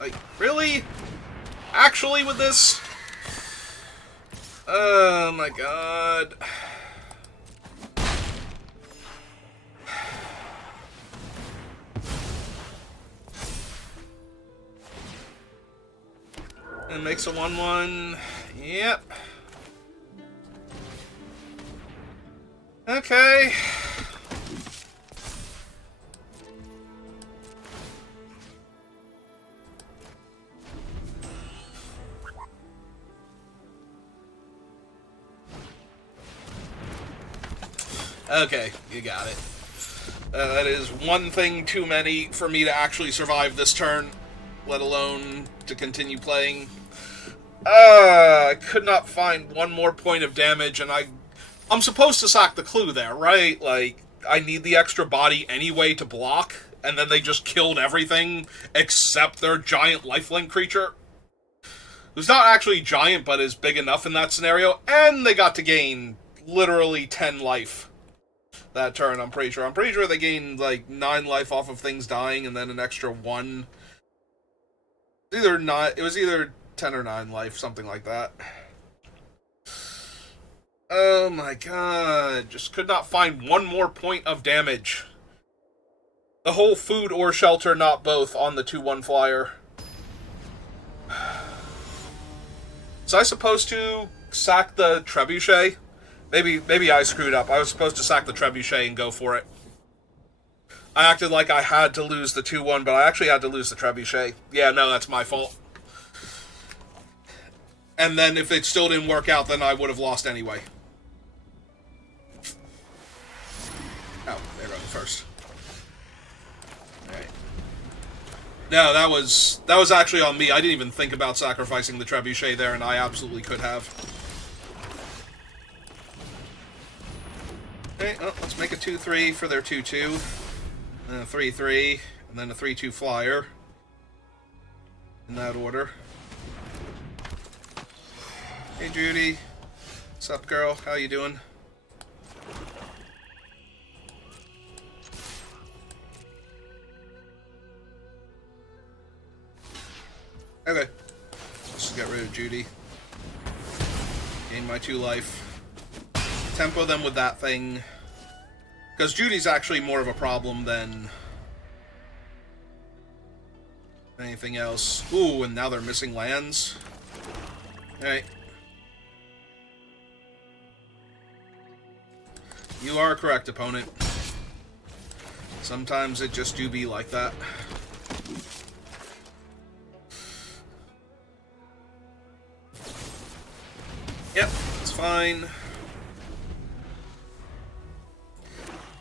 Like, really? Actually with this? Oh my god. And makes a 1/1. Yep. Okay. Okay, you got it. That is one thing too many for me to actually survive this turn, let alone to continue playing. I could not find one more point of damage, and I'm supposed to sack the clue there, right? Like, I need the extra body anyway to block, and then they just killed everything except their giant lifelink creature, who's not actually giant, but is big enough in that scenario, and they got to gain literally 10 life that turn, I'm pretty sure. I'm pretty sure they gained, like, 9 life off of things dying, and then an extra 1. It was either 10 or 9 life, something like that. Oh my god, just could not find one more point of damage. The whole food or shelter, not both, on the 2/1 flyer. Was I supposed to sack the trebuchet? Maybe I screwed up. I was supposed to sack the trebuchet and go for it. I acted like I had to lose the 2/1, but I actually had to lose the trebuchet. Yeah, no, that's my fault. And then if it still didn't work out, then I would have lost anyway. Oh, there goes first. Alright. No, that was actually on me. I didn't even think about sacrificing the trebuchet there, and I absolutely could have. Okay, well, let's make a 2/3 for their 2/2. And a 3/3, and then a 3/2 flyer. In that order. Hey Judy. What's up, girl? How you doing? Okay. Let's just get rid of Judy. Gain my 2 life. Tempo them with that thing. Because Judy's actually more of a problem than anything else. Ooh, and now they're missing lands. Alright. You are correct, opponent. Sometimes it just do be like that. Yep, it's fine.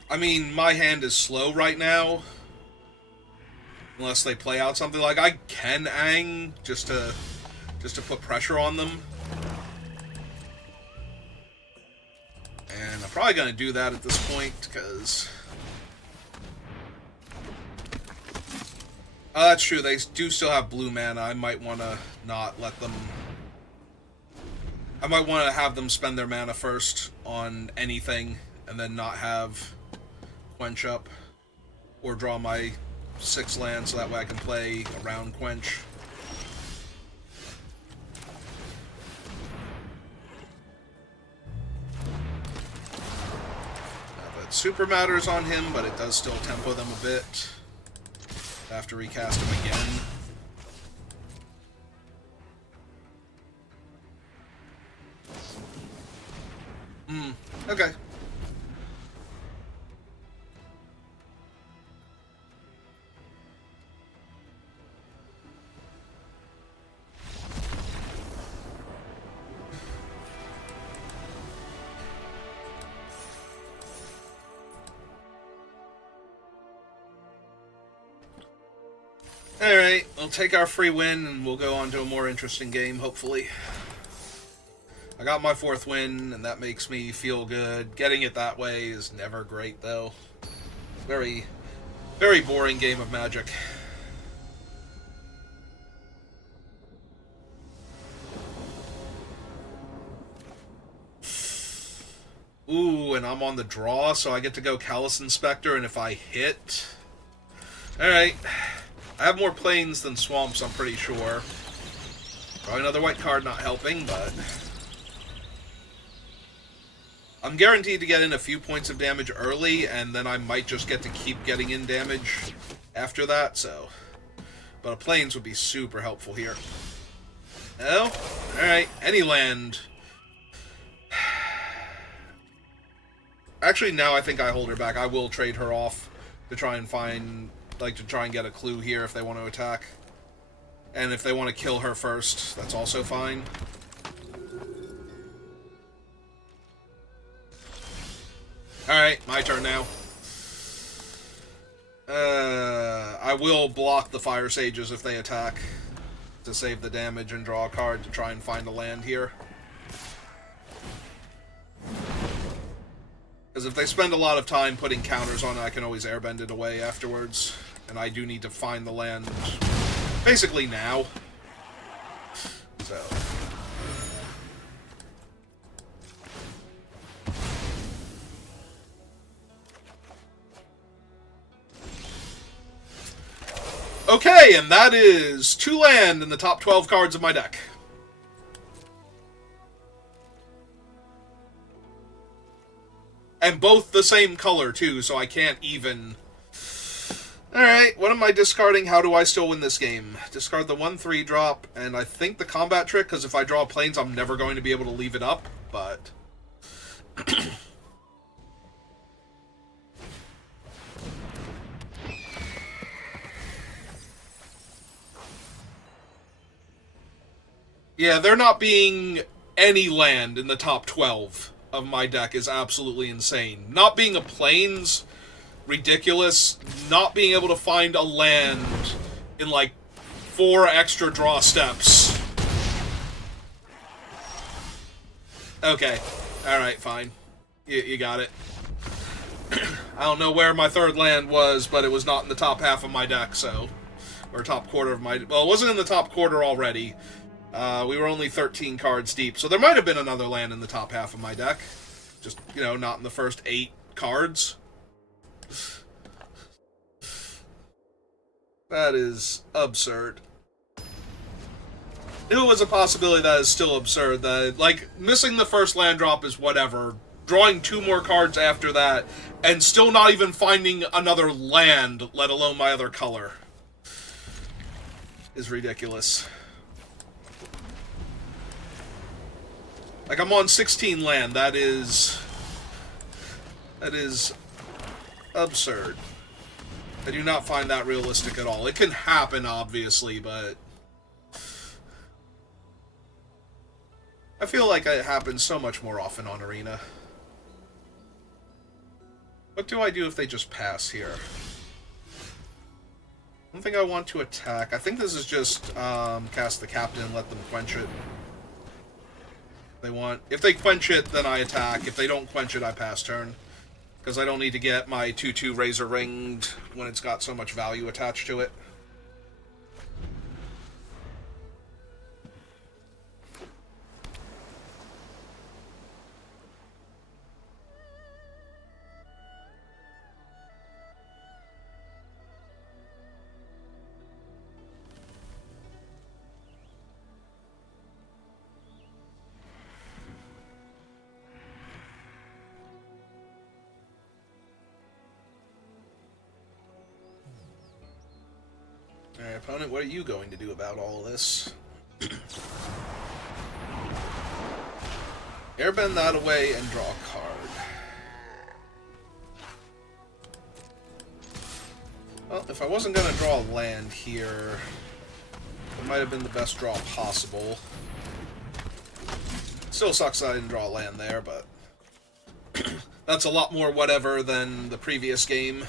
I mean, my hand is slow right now. Unless they play out something. Like, I can Ang just to put pressure on them. probably going to do that at this point, because... Oh, that's true. They do still have blue mana. I might want to not let them... I might want to have them spend their mana first on anything, and then not have Quench up. Or draw my 6 lands so that way I can play around Quench. Super matters on him, but it does still tempo them a bit. I have to recast him again. Okay. Alright, we'll take our free win and we'll go on to a more interesting game, hopefully. I got my 4th win, and that makes me feel good. Getting it that way is never great, though. Very, very boring game of Magic. Ooh, and I'm on the draw, so I get to go Callous Inspector, and if I hit... Alright. I have more plains than swamps, I'm pretty sure. Probably another white card not helping, but... I'm guaranteed to get in a few points of damage early, and then I might just get to keep getting in damage after that, so... But a plains would be super helpful here. Oh, alright, any land. Actually, now I think I hold her back. I will trade her off to try and find... Like, to try and get a clue here if they want to attack. And if they want to kill her first, that's also fine. Alright, my turn now. I will block the Fire Sages if they attack to save the damage and draw a card to try and find a land here. Because if they spend a lot of time putting counters on it, I can always airbend it away afterwards. And I do need to find the land basically now. So. Okay, and that is 2 land in the top 12 cards of my deck. And both the same color, too, so I can't even... Alright, what am I discarding? How do I still win this game? Discard the 1/3 drop, and I think the combat trick, because if I draw planes, I'm never going to be able to leave it up, but... Yeah, there not being any land in the top 12 of my deck is absolutely insane. Not being a plains, ridiculous. Not being able to find a land in, like, 4 extra draw steps. Okay. Alright, fine. You got it. I don't know where my 3rd land was, but it was not in the top half of my deck, so... Or top quarter of my... Well, it wasn't in the top quarter already. We were only 13 cards deep, so there might have been another land in the top half of my deck. Just, you know, not in the first 8 cards. That is absurd. If it was a possibility, that is still absurd. That, like, missing the first land drop is whatever. Drawing 2 more cards after that, and still not even finding another land, let alone my other color, is ridiculous. Like, I'm on 16 land. That is absurd. I do not find that realistic at all. It can happen, obviously, but... I feel like it happens so much more often on Arena. What do I do if they just pass here? I don't think I want to attack. I think this is just cast the Captain and let them quench it. If they quench it, then I attack. If they don't quench it, I pass turn. Because I don't need to get my 2/2 Razor Ringed when it's got so much value attached to it. Alright, opponent, what are you going to do about all of this? Airbend that away and draw a card. Well, if I wasn't going to draw a land here, it might have been the best draw possible. Still sucks that I didn't draw a land there, but that's a lot more whatever than the previous game,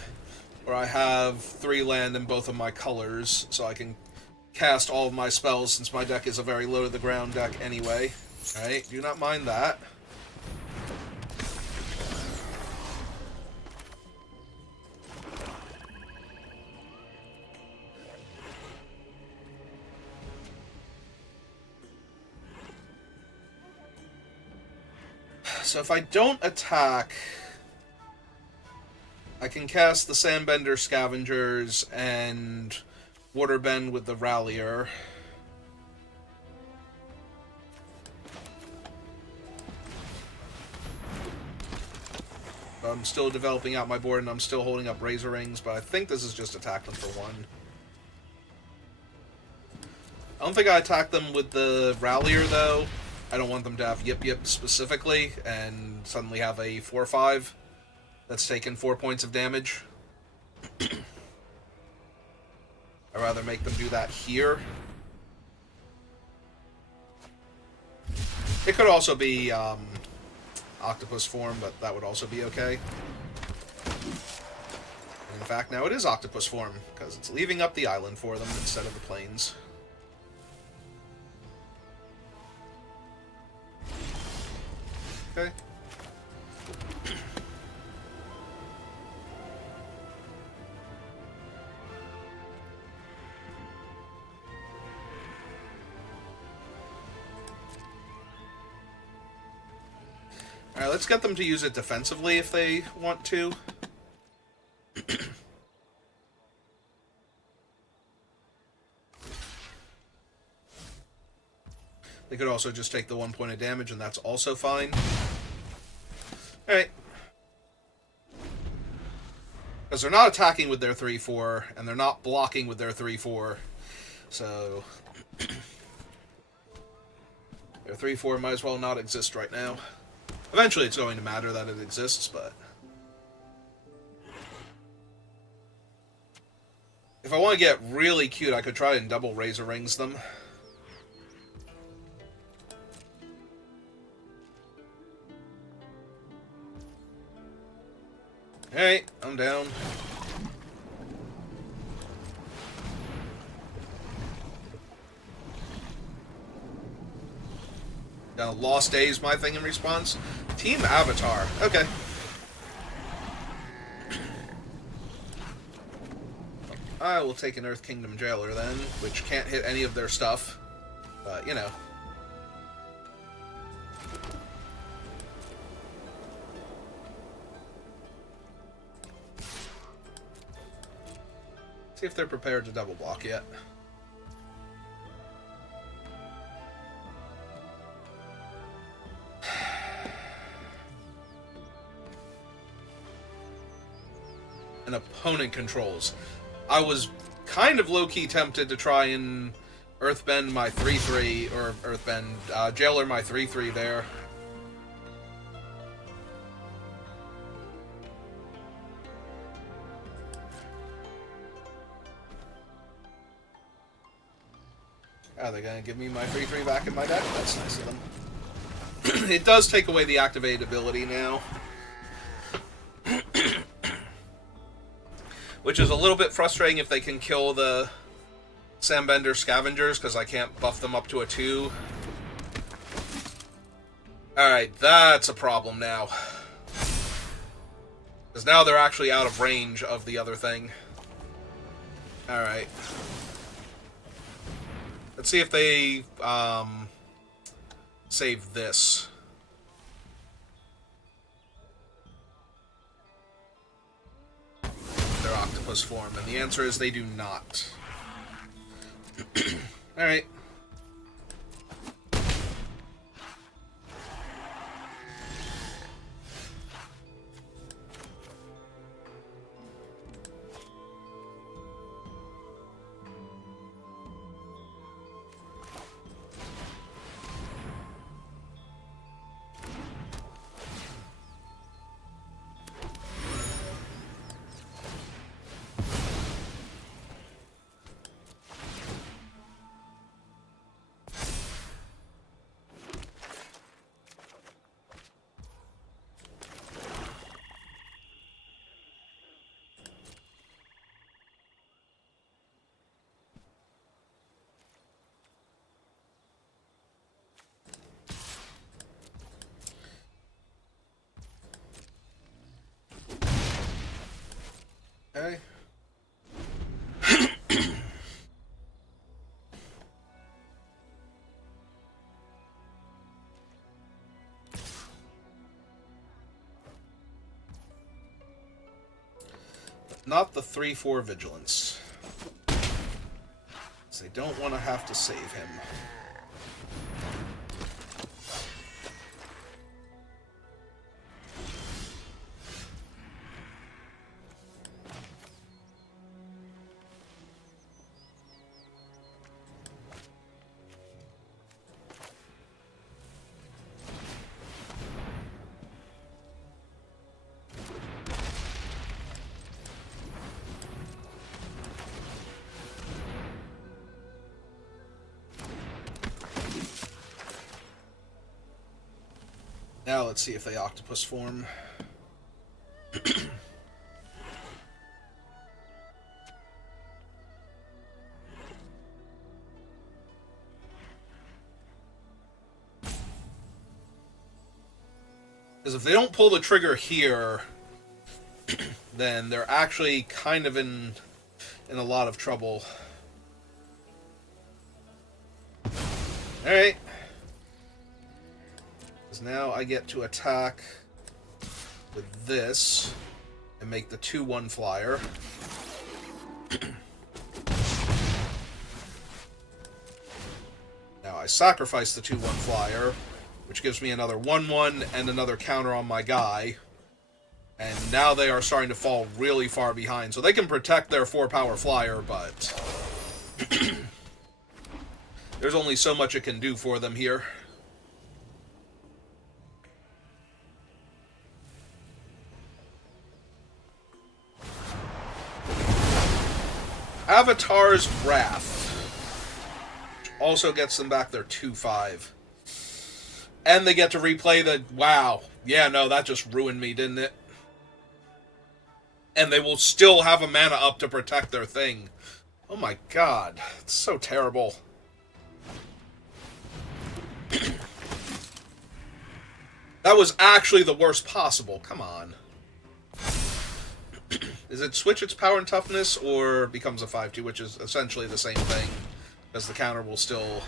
where I have 3 land in both of my colors, so I can cast all of my spells since my deck is a very low-to-the-ground deck anyway. Alright, do not mind that. So if I don't attack, I can cast the Sandbender Scavengers and Waterbend with the Rallier. I'm still developing out my board and I'm still holding up Razor Rings, but I think this is just attack them for 1. I don't think I attack them with the Rallier, though. I don't want them to have Yip Yip specifically and suddenly have a 4/5 that's taken 4 points of damage. I'd rather make them do that here. It could also be octopus form, but that would also be okay. And in fact, now it is octopus form, because it's leaving up the island for them instead of the plains. Okay. Alright, let's get them to use it defensively if they want to. They could also just take the 1 point of damage, and that's also fine. Alright. Because they're not attacking with their 3/4, and they're not blocking with their 3/4. So their 3/4 might as well not exist right now. Eventually it's going to matter that it exists, but if I want to get really cute, I could try and double Razor Rings them. Alright, I'm down. Lost Days, my thing in response. Team Avatar. Okay. I will take an Earth Kingdom Jailer then, which can't hit any of their stuff. But, you know. See if they're prepared to double block yet. An opponent controls. I was kind of low-key tempted to try and Earthbend my 3/3, or Earthbend, Jailer my 3/3 there. Are they going to give me my 3/3 back in my deck? That's nice of them. It does take away the activated ability now. Which is a little bit frustrating if they can kill the Sandbender Scavengers, because I can't buff them up to a 2. Alright, that's a problem now. Because now they're actually out of range of the other thing. Alright. Let's see if they, save this. Their octopus form, and the answer is they do not. Alright. Okay. Not the 3/4 vigilance. So they don't want to have to save him. Now let's see if they octopus form. Because if they don't pull the trigger here, then they're actually kind of in a lot of trouble. Alright. Because now I get to attack with this and make the 2/1 flyer. Now I sacrifice the 2/1 flyer, which gives me another 1/1 and another counter on my guy. And now they are starting to fall really far behind. So they can protect their 4-power flyer, but there's only so much it can do for them here. Avatar's Wrath, which also gets them back their 2/5. And they get to replay the... Wow. Yeah, no, that just ruined me, didn't it? And they will still have a mana up to protect their thing. Oh my god. It's so terrible. That was actually the worst possible. Come on. Is it switch its power and toughness, or becomes a 5/2, which is essentially the same thing, because the counter will still...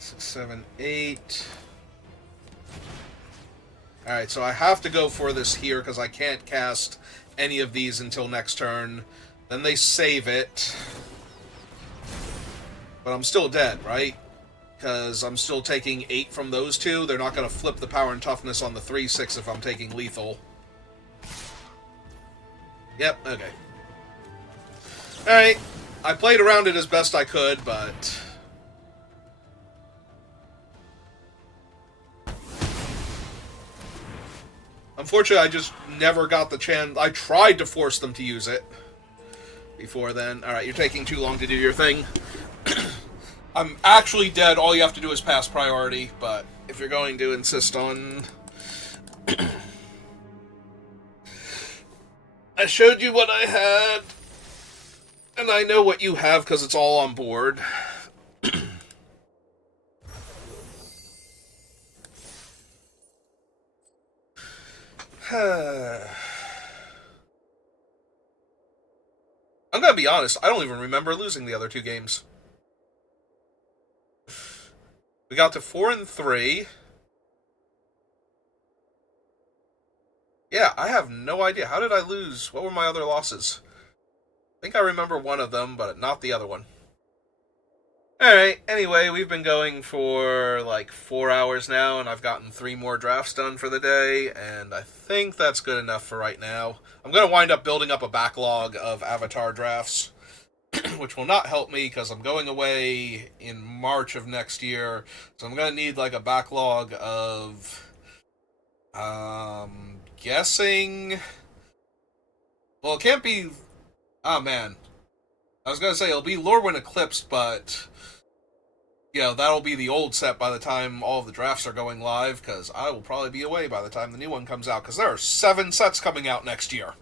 Six, 7, 8... Alright, so I have to go for this here, because I can't cast any of these until next turn. Then they save it. But I'm still dead, right? Because I'm still taking 8 from those two. They're not going to flip the power and toughness on the 3/6 if I'm taking lethal. Yep, okay. Alright. I played around it as best I could, but... Unfortunately, I just never got the chance. I tried to force them to use it before then. Alright, you're taking too long to do your thing. I'm actually dead. All you have to do is pass priority, but if you're going to insist on... I showed you what I had, and I know what you have because it's all on board. I'm gonna be honest, I don't even remember losing the other two games. We got to 4-3. Yeah, I have no idea. How did I lose? What were my other losses? I think I remember one of them, but not the other one. Alright, anyway, we've been going for like 4 hours now, and I've gotten 3 more drafts done for the day, and I think that's good enough for right now. I'm going to wind up building up a backlog of Avatar drafts, which will not help me because I'm going away in March of next year, so I'm going to need like a backlog of, guessing. Well, it can't be. Oh man, I was gonna say it'll be Lorwyn Eclipsed, but that'll be the old set by the time all of the drafts are going live, because I will probably be away by the time the new one comes out, because there are 7 sets coming out next year.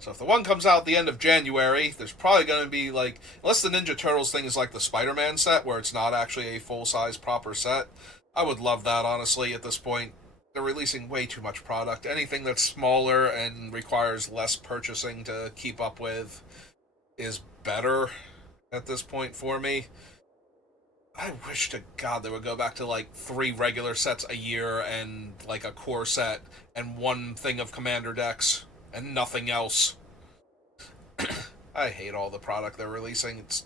So if the one comes out at the end of January, there's probably going to be, like, unless the Ninja Turtles thing is like the Spider-Man set, where it's not actually a full-size proper set, I would love that, honestly, at this point. They're releasing way too much product. Anything that's smaller and requires less purchasing to keep up with is better at this point for me. I wish to God they would go back to like 3 regular sets a year and like a core set and 1 thing of commander decks and nothing else. I hate all the product they're releasing. It's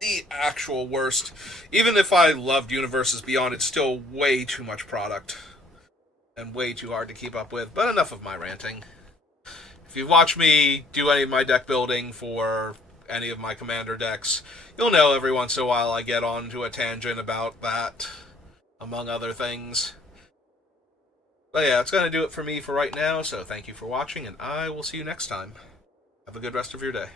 the actual worst. Even if I loved Universes Beyond, it's still way too much product and way too hard to keep up with. But enough of my ranting. If you've watched me do any of my deck building for any of my commander decks, you'll know every once in a while I get onto a tangent about that, among other things. But yeah, it's going to do it for me for right now, so thank you for watching, and I will see you next time. Have a good rest of your day.